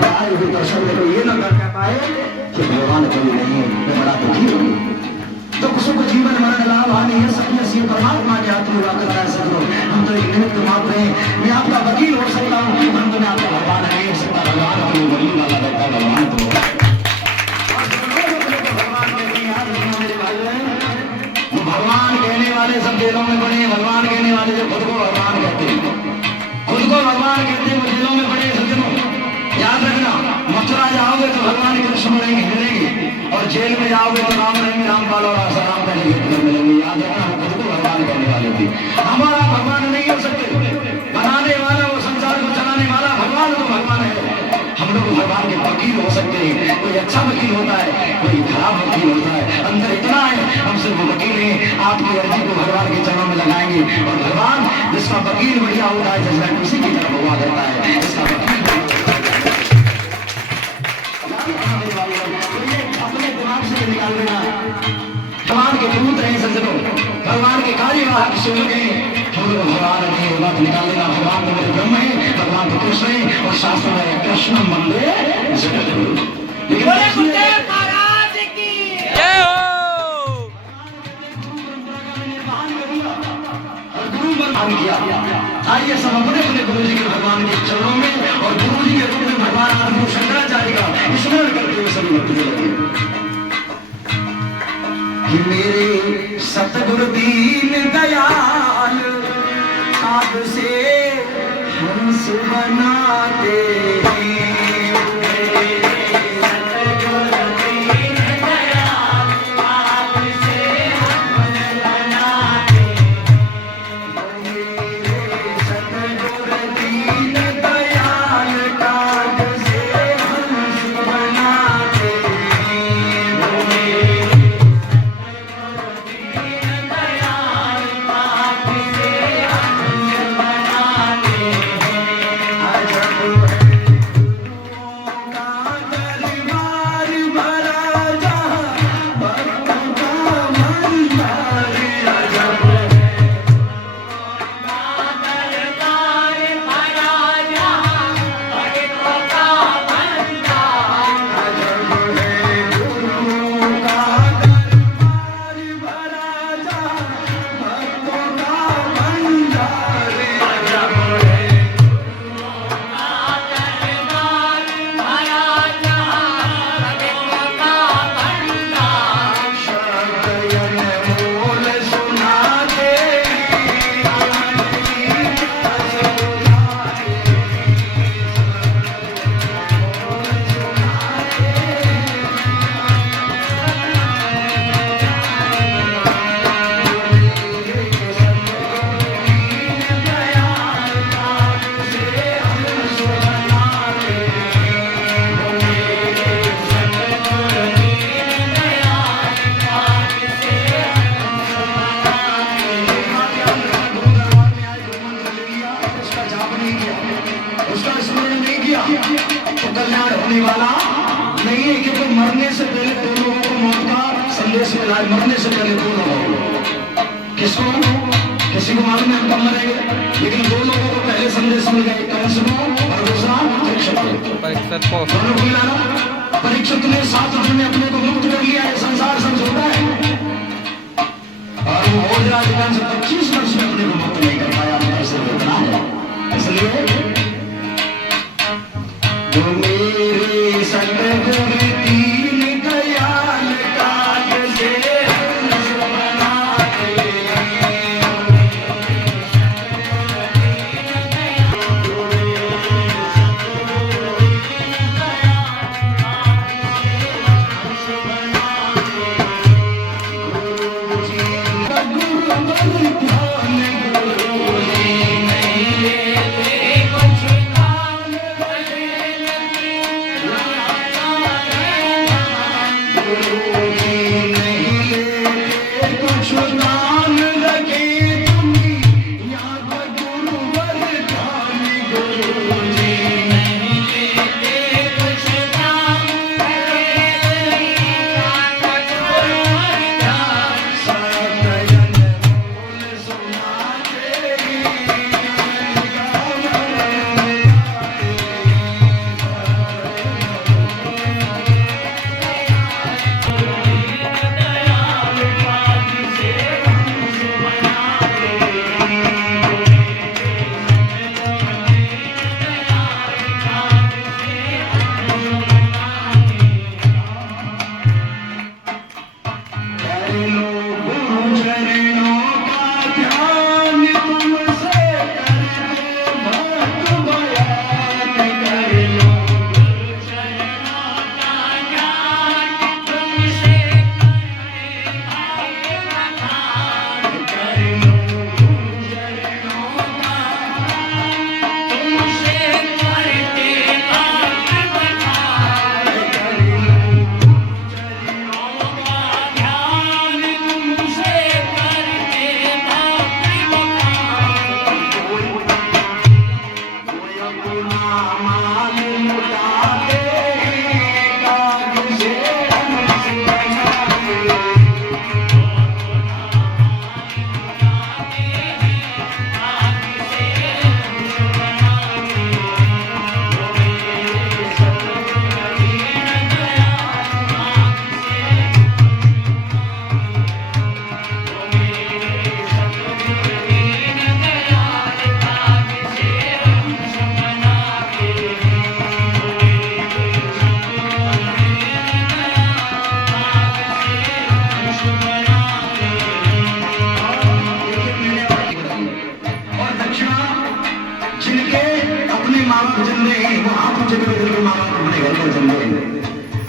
मैं आए हुए दर्शन में तो ये न कर पाए कि भगवान कभी नहीं है मैं बड़ा दुखी हूँ तो सुख जीवन मरण लाभ हानि है सब ये परमात्मा के हाथ में हुआ करता है सब लोग हम तो एक निमित्त मात्र हैं मैं आपका वकील हो सकता हूँ परंतु मैं आपका भगवान नहीं हो सकता भगवान अपने वली वाला बैठा भगवान तो भगवान कहने वाले सब जेलों में पड़े हैं भगवान कहने वाले जो खुद को भगवान कहते हैं खुद को भगवान कहते हैं वो जेलों में पड़े सज्जनों याद रखना मथुरा जाओगे तो भगवान कृष्ण मिलेंगे और जेल में जाओगे तो राम रहेंगे रामपाल और आसाराम का मिलेंगे याद रखना वो खुद को भगवान कहने वाले थे हमारा भगवान नहीं हो सकते बनाने वाला वो संसार को चलाने वाला भगवान तो भगवान है हम लोग भगवान के वकील हो सकते हैं कोई अच्छा वकील होता है कोई खराब वकील होता है अंदर इतना है हम सिर्फ वकील हैं आपकी अर्जी को भगवान के चरणों में लगाएंगे और भगवान जिसका वकील बढ़िया होता है जजमेंट उसी की तरफ हुआ करता है इसका वकील अपने दिमाग से निकाल देना भगवान के दूत हैं सज्जनों भगवान के कार्यवाहक सेवक हैं हम लोग भगवान नहीं होगा तो निकाल देना भगवान तो मेरे ब्रह्म है भगवान तो कृष्ण है और शास्त्र में कृष्ण मंदे जगत गुरु महाराज की जय हो और गुरु बरमान किया आइए सब अपने अपने गुरु जी के भगवान के चरणों में और गुरु जी के रूप में भगवान आदि शंकराचार्य का स्मरण करते हुए सभी भक्त लगे कि मेरे सतगुरु दीन दयाल आप से हंस बनाते कल्याण होने वाला नहीं है, क्योंकि मरने से पहले दो लोगों को मौत का संदेश मिला है। मरने से पहले दो लोगों को, किसको? किसी को मालूम है हम कब मरेंगे, लेकिन दो लोगों को पहले संदेश मिल गया, कंस को और दूसरा परीक्षित को। दोनों को मिला ना। परीक्षित ने 7 दिन में अपने को मुक्त कर लिया है, संसार समझौता है, और वो भोजराज कंस 25 वर्ष में अपने को मुक्त नहीं कर पाया, अंदर से इतना है। इसलिए जो मेरे संग दीन दयाल काज से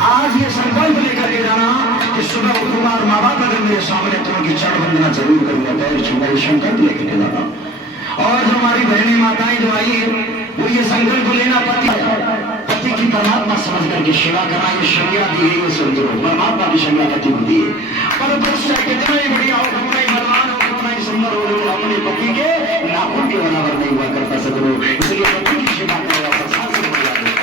आज ये संकल्प लेकर के जाना कि सुबह उठूंगा और माँ बाप अगर मेरे सामने तो उनकी चरण वंदना जरूर करूंगा, पैर छूंगा, ये संकल्प लेकर के जाना। और जो हमारी बहनें माताएं जो आई है वो ये संकल्प लेना, पति की परमात्मा समझ करके सेवा करना, ये संज्ञा दी गई है संतों, परमात्मा की संज्ञा पति को दी है। पर पुरुष कितना ही बढ़िया हो, कितना ही बलवान हो, कितना ही सुंदर हो, लेकिन अपने पति के नाखून के बराबर नहीं हुआ करता सदगुरु। इसलिए पति की सेवा करेगा संसार से बढ़ जाएगा।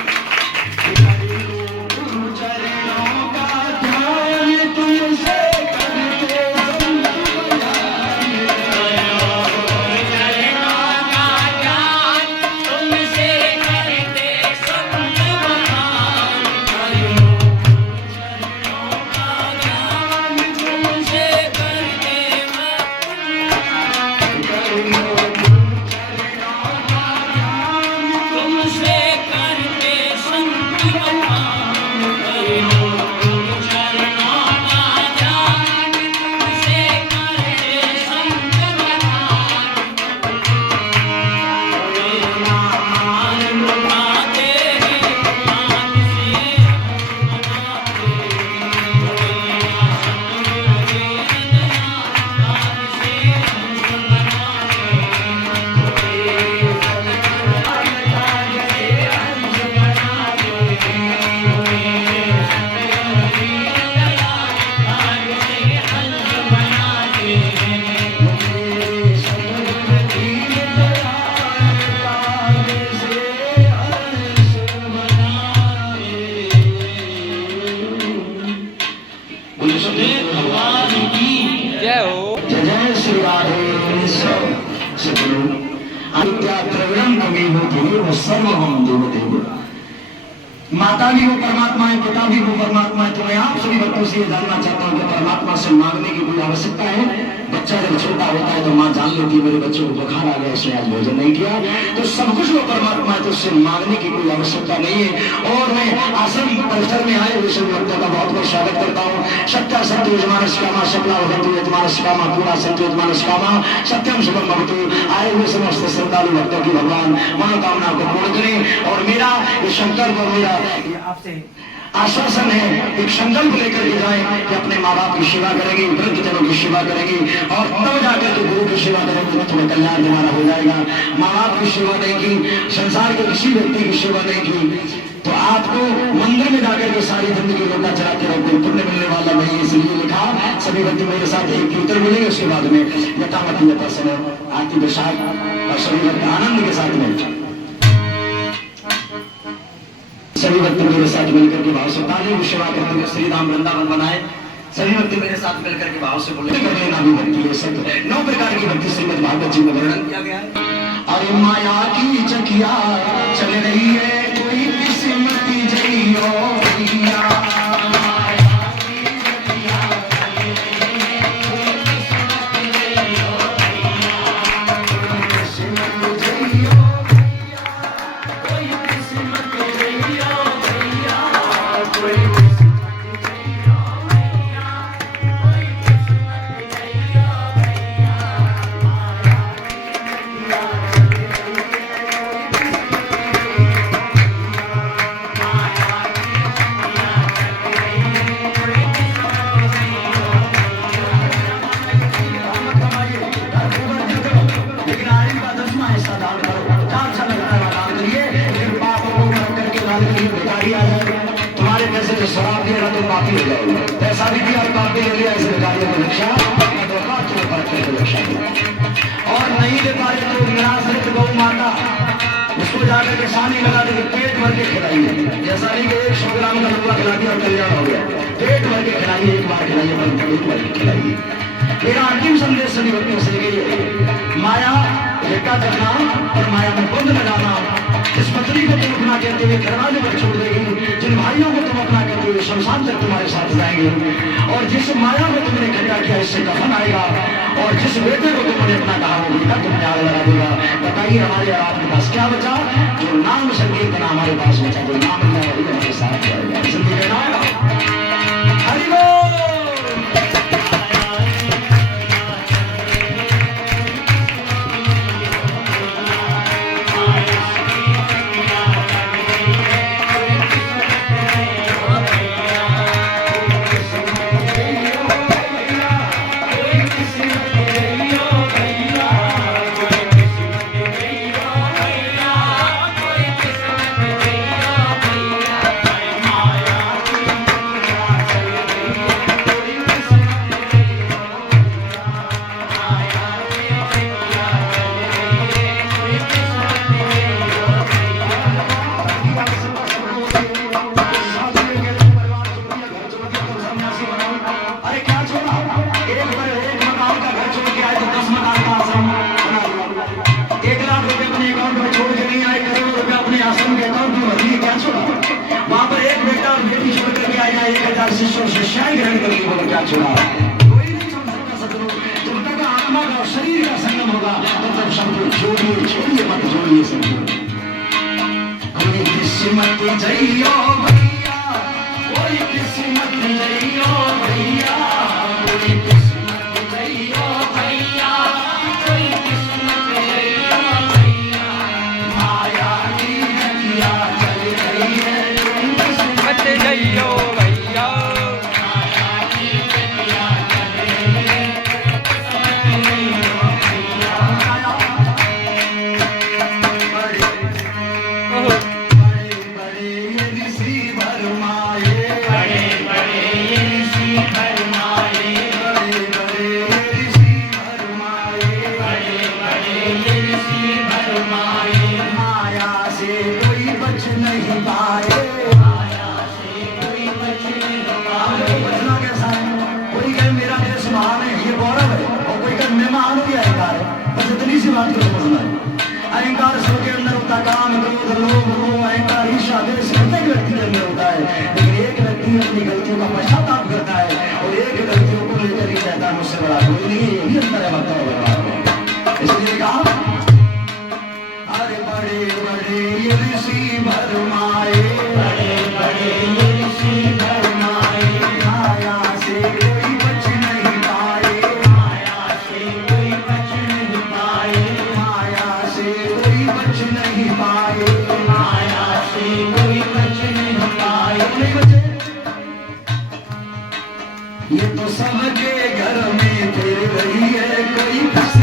सतगुरु अविद्या द्रविणम कमेव देव सर्वम देवदेव। माता भी वो परमात्मा है, पिता भी वो परमात्मा है। तो मैं आप सभी भक्तों से ये जानना चाहता हूँ कि परमात्मा से मांगने की कोई आवश्यकता है? बच्चा जब छोटा होता है तो माँ जान लेती है मेरे बच्चे को बुखार आ गया, इसने आज भोजन नहीं किया, तो सब कुछ वो परमात्मा है, तो उससे मांगने की कोई आवश्यकता नहीं है। और मैं आश्रम परिसर में आए हुए सभी भक्तों का बहुत बहुत स्वागत करता हूँ। सत्या सत्य यजमानस कामा शकला भवतु यजमानस कामा पूरा सत्य यजमानस कामा सत्यम शुभम भवतु। आए हुए समस्त श्रद्धालु भक्तों की भगवान मनोकामना को पूर्ण करें। और मेरा ये संकल्प और मेरा आपसे आश्वासन है, एक संकल्प लेकर के जाए कि अपने माँ बाप की सेवा करेंगे, वृद्धजनों की सेवा करेंगे और तब जाकर के गुरु की सेवा करेंगे तो तुम्हें कल्याण तुम्हारा हो जाएगा। माँ बाप की सेवा नहीं की, संसार के किसी व्यक्ति की सेवा नहीं की तो आपको मंदिर में जाकर के सारी जिंदगी लोटा चलाते रहो, कोई पुण्य मिलने वाला नहीं। इसलिए लिखा सभी व्यक्ति मेरे साथ एक कीर्तन बोलेंगे, उसके बाद में यथामति यथा समय आरती प्रसाद और सभी व्यक्ति आनंद के साथ में सभी व्यक्ति मेरे साथ मिलकर के भाव से तालियों की सेवा करते हुए श्री राम वृंदावन बनाए। सभी व्यक्ति मेरे साथ मिलकर के भाव से बोले भक्ति है सब 9 प्रकार की भक्ति श्रीमद् भागवत जी में वर्णन किया गया है। अरे माया की चकिया चल रही है, कोई किस्मत जइयो भैया। तुम्हारे पैसे जो शराब दिया ना तो माफी हो जाएगी, पैसा भी दिया और काफी ले लिया, ऐसे भिखारियों को रक्षा तुम्हें परख करके रक्षा दिया। और नहीं दे पा रहे तो निराश्रित गौ माता उसको जाकर के सानी लगा देंगे, पेट भर के खिलाइए। जैसा नहीं कि 100 ग्राम का टुकड़ा खिला दिया और कल्याण हो गया, पेट भर के खिलाइए, एक बार खिलाइए, पेट भर के खिलाइए। मेरा अंतिम संदेश सभी व्यक्तियों से ये माया बेटा करना और माया में बंद लगाना। जिस पत्नी को तुम अपना कहते हुए दरवाजे पर छोड़ देगी, जिन भाइयों को तुम अपना कहते हुए शमशान तक तुम्हारे साथ जाएंगे, और जिस माया में तुमने इकट्ठा किया इससे कफन आएगा, और जिस बेटे को तुमने अपना कहा वो बेटा तुम्हें आग लगा देगा। बताइए हमारे और आपके पास क्या बचा? जो नाम संकीर्तन हमारे पास बचा, जो नाम हमारे साथ जाएगा। इसलिए हरि बोल। शिष्यों शिष्याएं ग्रहण करके बोलो क्या चुना? कोई नहीं छोड़ सकता सतगुरु। जब तक आत्मा का और शरीर का संगम होगा तब तक सबको छोड़िए, छोड़िए मत छोड़िए सतगुरु। कोई किस्मत जइयो भैया, कोई किस्मत जइयो भैया, कोई किस्मत जइयो भैया, कोई किस्मत जइयो भैया। माया की नदिया चल रही है, कोई किस्मत जइयो लोगों को अहंकारी आदेश प्रत्येक व्यक्ति के अंदर होता है, लेकिन एक व्यक्ति अपनी गलतियों का पश्चाताप करता है और एक गलतियों को लेकर ही कहता है मुझसे बड़ा कोई नहीं, यही अंतर है भक्तों और भगवान। इसलिए कहा अरे बड़े बड़े ये ऋषि भरमाए, बड़े बड़े ये ऋषि भरमाए, माया से कोई बच नहीं पाए, माया से कोई बच नहीं पाए, माया से कोई बच नहीं पाए, माया से कोई बच नहीं पाए। नहीं बचे ये तो सबके घर में फिर रही है, कोई किसी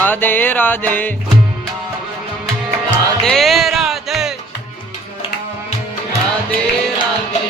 राधे राधे राधे राधे राधे राधे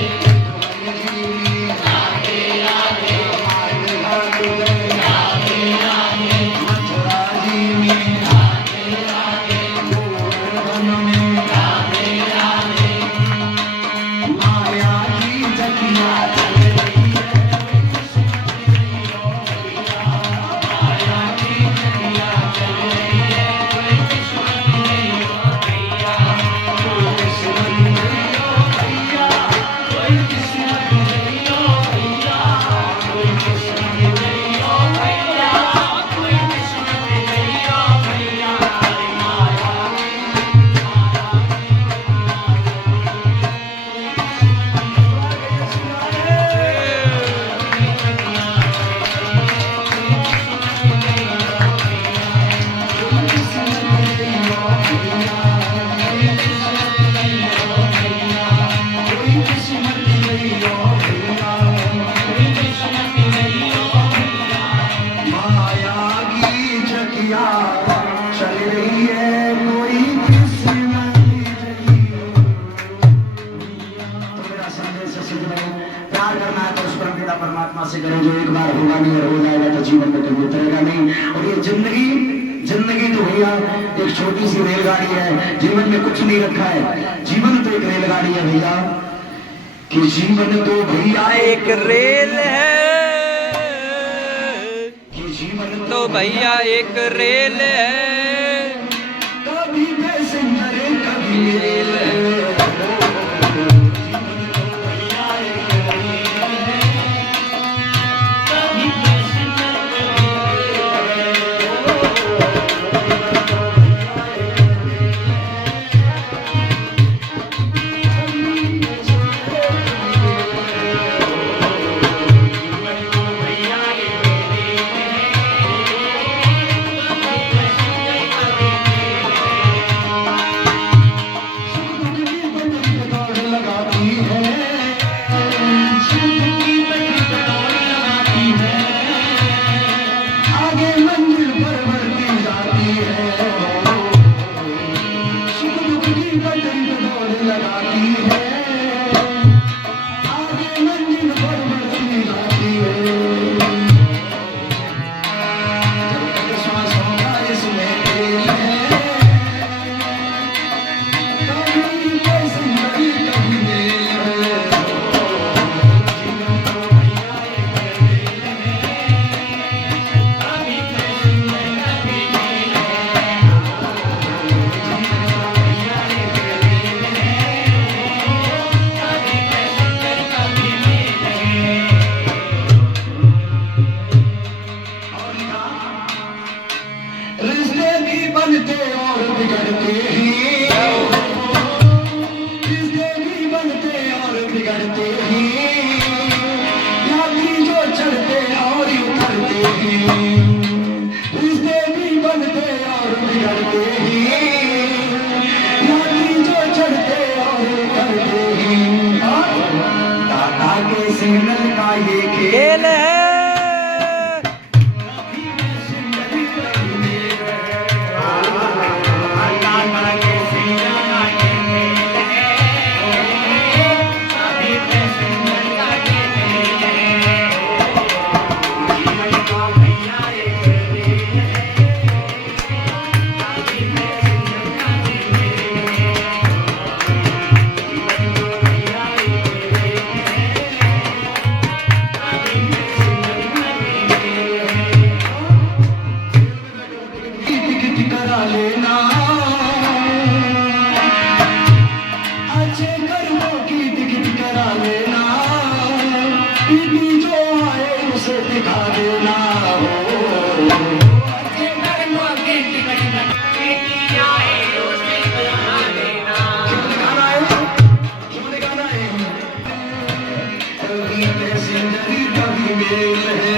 परमात्मा से करें जो एक बार होगा नहीं और हो जाएगा तो जीवन में कभी उतरेगा नहीं। और ये जिंदगी तो भैया एक छोटी सी रेलगाड़ी है, जीवन में कुछ नहीं रखा है। जीवन तो एक रेलगाड़ी है भैया, कि जीवन तो भैया एक रेल है, कि जीवन तो भैया एक रेल है, कभी पैसेंजर कभी रेल है। बिगड़ते हैं, यात्री जो चढ़ते और उतरते हैं, रिश्ते भी बनते और बिगड़ते हैं, यात्री जो चढ़ते और उतरते हैं। दादा के सिग्नल का ये खेल है। करा लेना अच्छे कर्मों की टिकट करा लेना, बीबी जो आए उसे दिखा देना। अच्छे कर्मों की टिकट बीबी आए उसे दिखा देना। क्यों दिखाना है? कभी पैसेंजर कभी मेल है।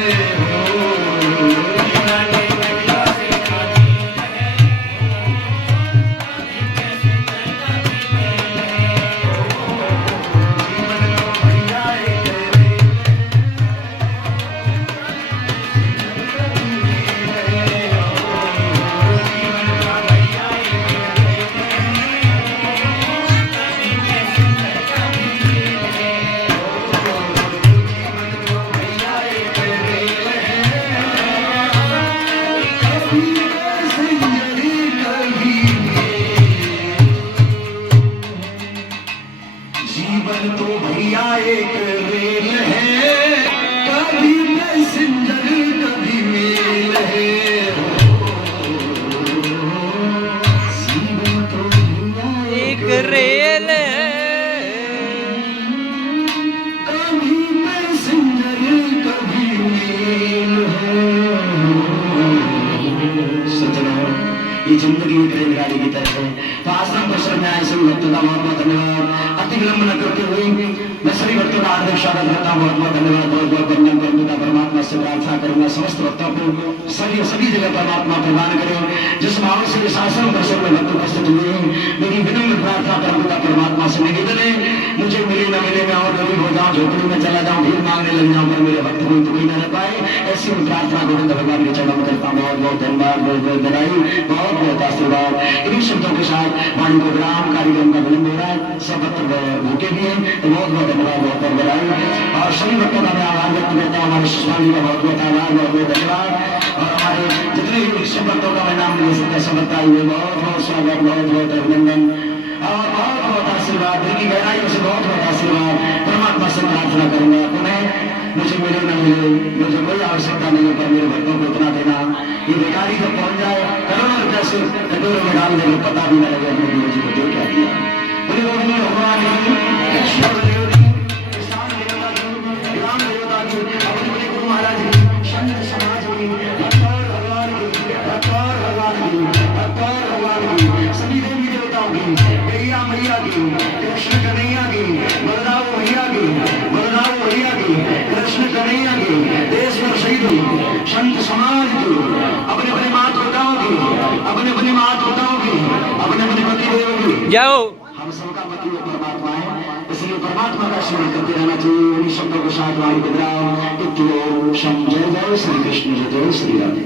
जीवन तो भैया एक रेल है, कभी पैसेंजर कभी मेल है। जीवन तो भैया एक रेल है। कभी पैसेंजर कभी मेल है। सज्जनों, ये जिंदगी एक रेलगाड़ी की तरह है। तो आश्रम परिसर में आए सभी भक्तों का बहुत बहुत धन्यवाद। अति विलंब न करते हुए मैं सभी भक्तों का हार्दिक स्वागत करता हूँ। बहुत बहुत धन्यवाद, बहुत बहुत वंदन करता परमात्मा से प्रार्थना करूंगा समस्त भक्तों को सभी जगह परमात्मा प्रदान करें। जिस भाव से इस आश्रम परिसर में भक्त उपस्थित हुए हैं, मेरी विनम्र प्रार्थना करूंगा परमात्मा से निवेदन है, मुझे मिले न मिले मैं और गरीब हो जाऊँ, झोपड़ी में चला जाऊँ, भीड़ मांगने लग जाऊँ, पर मेरे भक्त कोई दुखी न रह पाए। ऐसी प्रार्थना गोविंद भगवान के चरणों में करता हूँ। बहुत बहुत धन्यवाद, बहुत बहुत बधाई, बहुत बहुत आशीर्वाद। इन्हीं शब्दों के साथ वाणी को विराम, कार्यक्रम का विलंब हो रहा है, सब भक्त भूखे भी हैं, तो बहुत बहुत धन्यवाद, बहुत बहुत बधाई। और सभी भक्तों का मैं आभार व्यक्त करता हूँ। हमारे सुषमा जी का बहुत बहुत आभार, बहुत बहुत धन्यवाद। और हमारे जितने भी सब भक्तों का मैं नाम ले सकता सब बताए हुए बहुत बहुत स्वागत, बहुत बहुत अभिनंदन और बहुत बहुत आशीर्वाद। दिल की गहराइयों से बहुत बहुत आशीर्वाद। परमात्मा से प्रार्थना करूंगा, तुम्हें मुझे मिले न मिले, मुझे कोई आवश्यकता नहीं है, पर मेरे भक्तों को इतना देना, ये भिखारी जब पहुंच जाए करोड़ों रुपये से कटोरे में डाल देंगे, पता भी न लगे अपने गुरु जी को दे क्या दिया। बोले गोविंद भगवान ग्राम देवता की, अपने बड़े गुरु महाराज की, संत समाज की, अवतार भगवान की, अवतार भगवान की, अवतार भगवान की, सभी देवी देवताओं की, गैया मैया की, कृष्ण कन्हैया की, बलराम भैया की, बलराम भैया की, कृष्ण कन्हैया की, देश में शहीद हुई संत समाज की, अपने अपने माता-पिताओं की, अपने अपने माता-पिताओं की, अपने अपने पतिदेवों की। जाओ। हम सबका पति वो परमात्मा है, इसलिए परमात्मा का स्मरण करते रहना चाहिए। उन्हीं शब्दों के साथ वाणी विद्राम जय जय श्री कृष्ण, जय जय श्री राधे।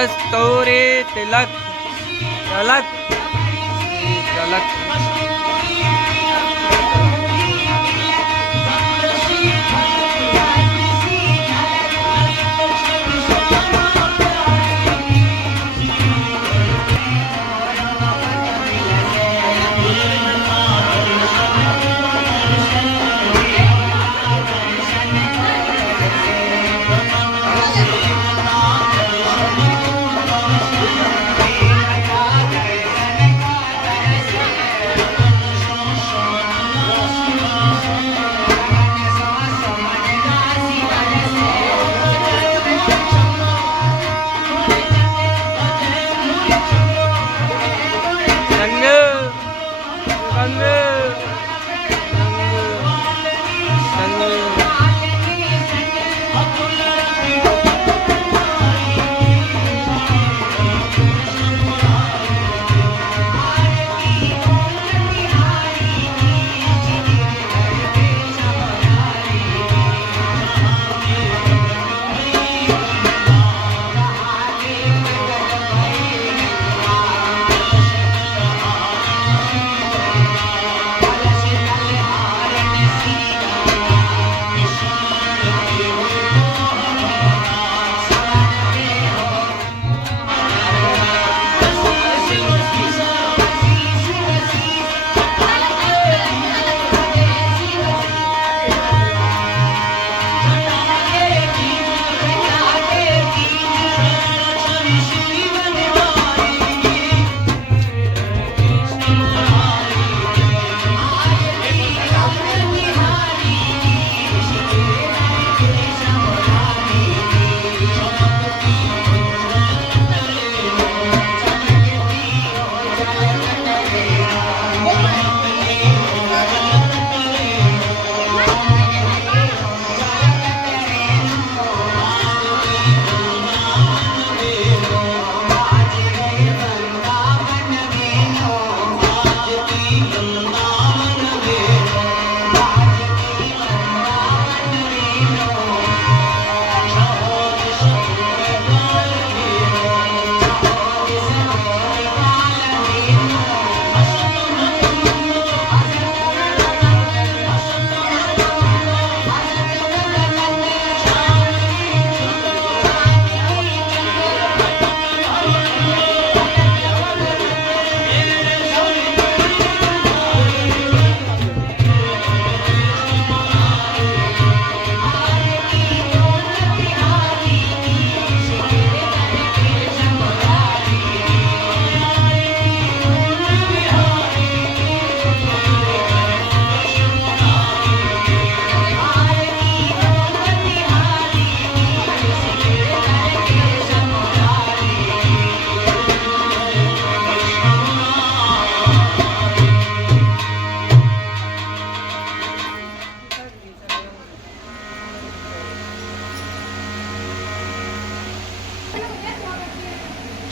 कस्तूरी तिलक तिलक तिलक।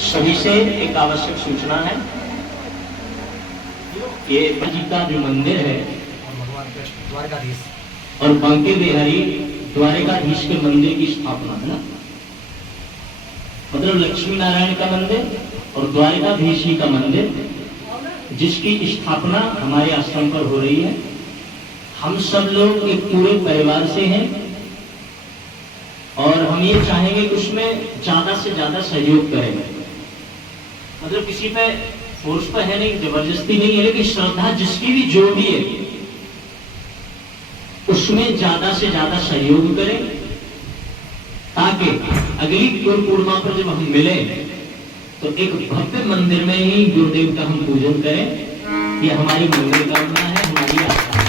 सभी से एक आवश्यक सूचना है। ये जी का जो मंदिर है द्वारकाधीश और बांके बिहारी द्वारकाधीश के मंदिर की स्थापना है ना, मतलब लक्ष्मी नारायण का मंदिर और द्वारकाधीश जी का मंदिर, जिसकी स्थापना हमारे आश्रम पर हो रही है। हम सब लोग एक पूरे परिवार से हैं और हम ये चाहेंगे कि उसमें ज्यादा से ज्यादा सहयोग करें। मतलब किसी पे फोर्स पर है नहीं, जबरदस्ती नहीं है, लेकिन श्रद्धा जिसकी भी जो भी है उसमें ज्यादा से ज्यादा सहयोग करें, ताकि अगली गुरु पूर्णिमा पर जब हम मिले तो एक भव्य मंदिर में ही गुरुदेव का हम पूजन करें। ये हमारी मंगल कामना है, हमारी आस्था है।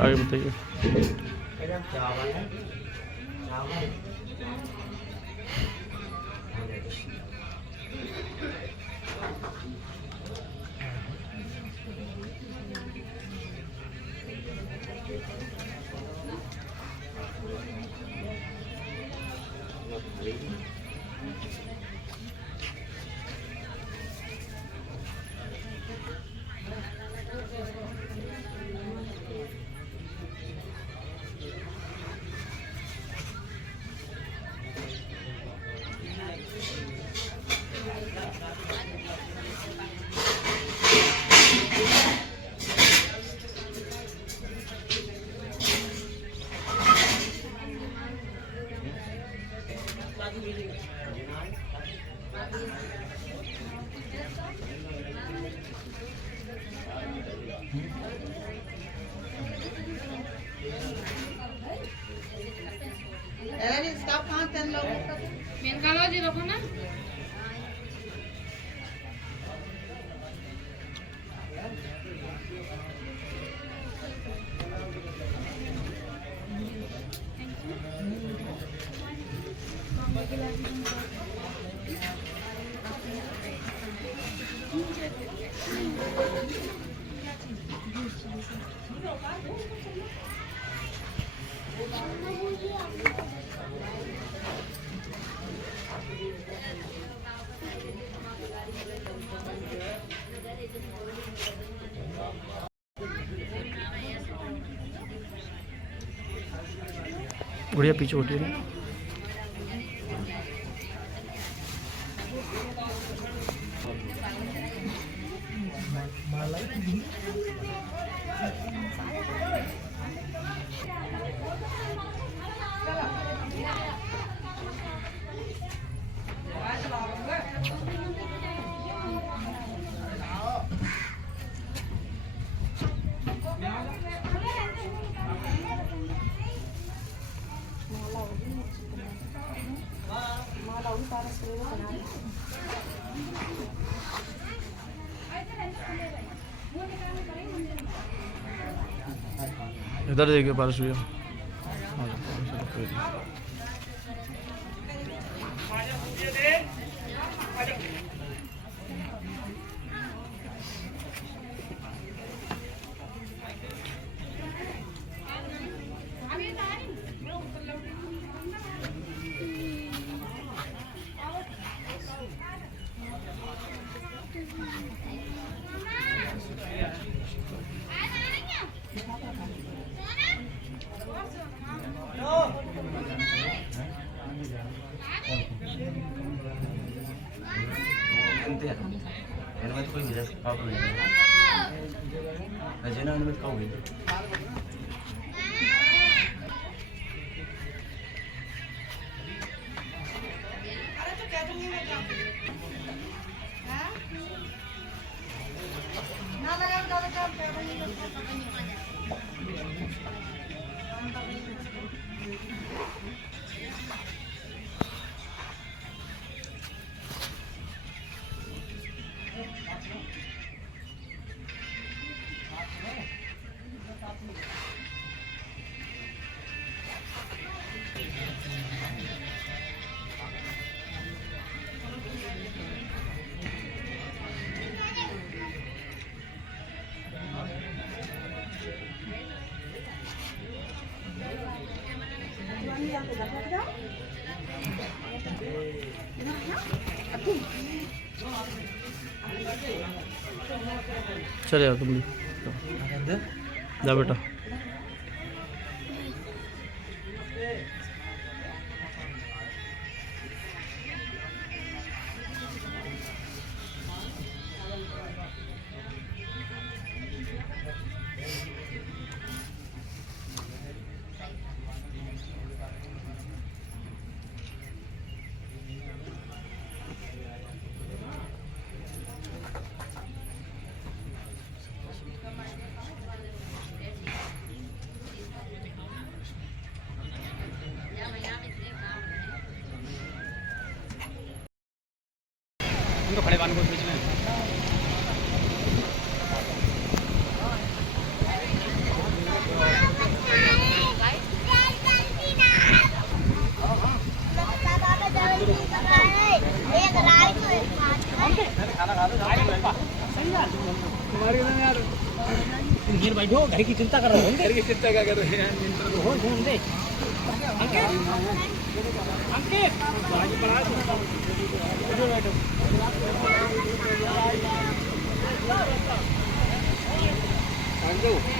आगे बताइए। अरे स्टॉप कहाँ चल लो मेन कालो जी रखो ना गुड़िया पीछे उठी है ना। इधर देखिए पारस भैया। चले आओ तुम भी जा बेटा। उनको खड़े बांध को बीच में गिर बैठो घर की चिंता कर रहे हो घर की चिंता क्या कर रहे हैं हो घूम दे अंकित बाजी बना बैठो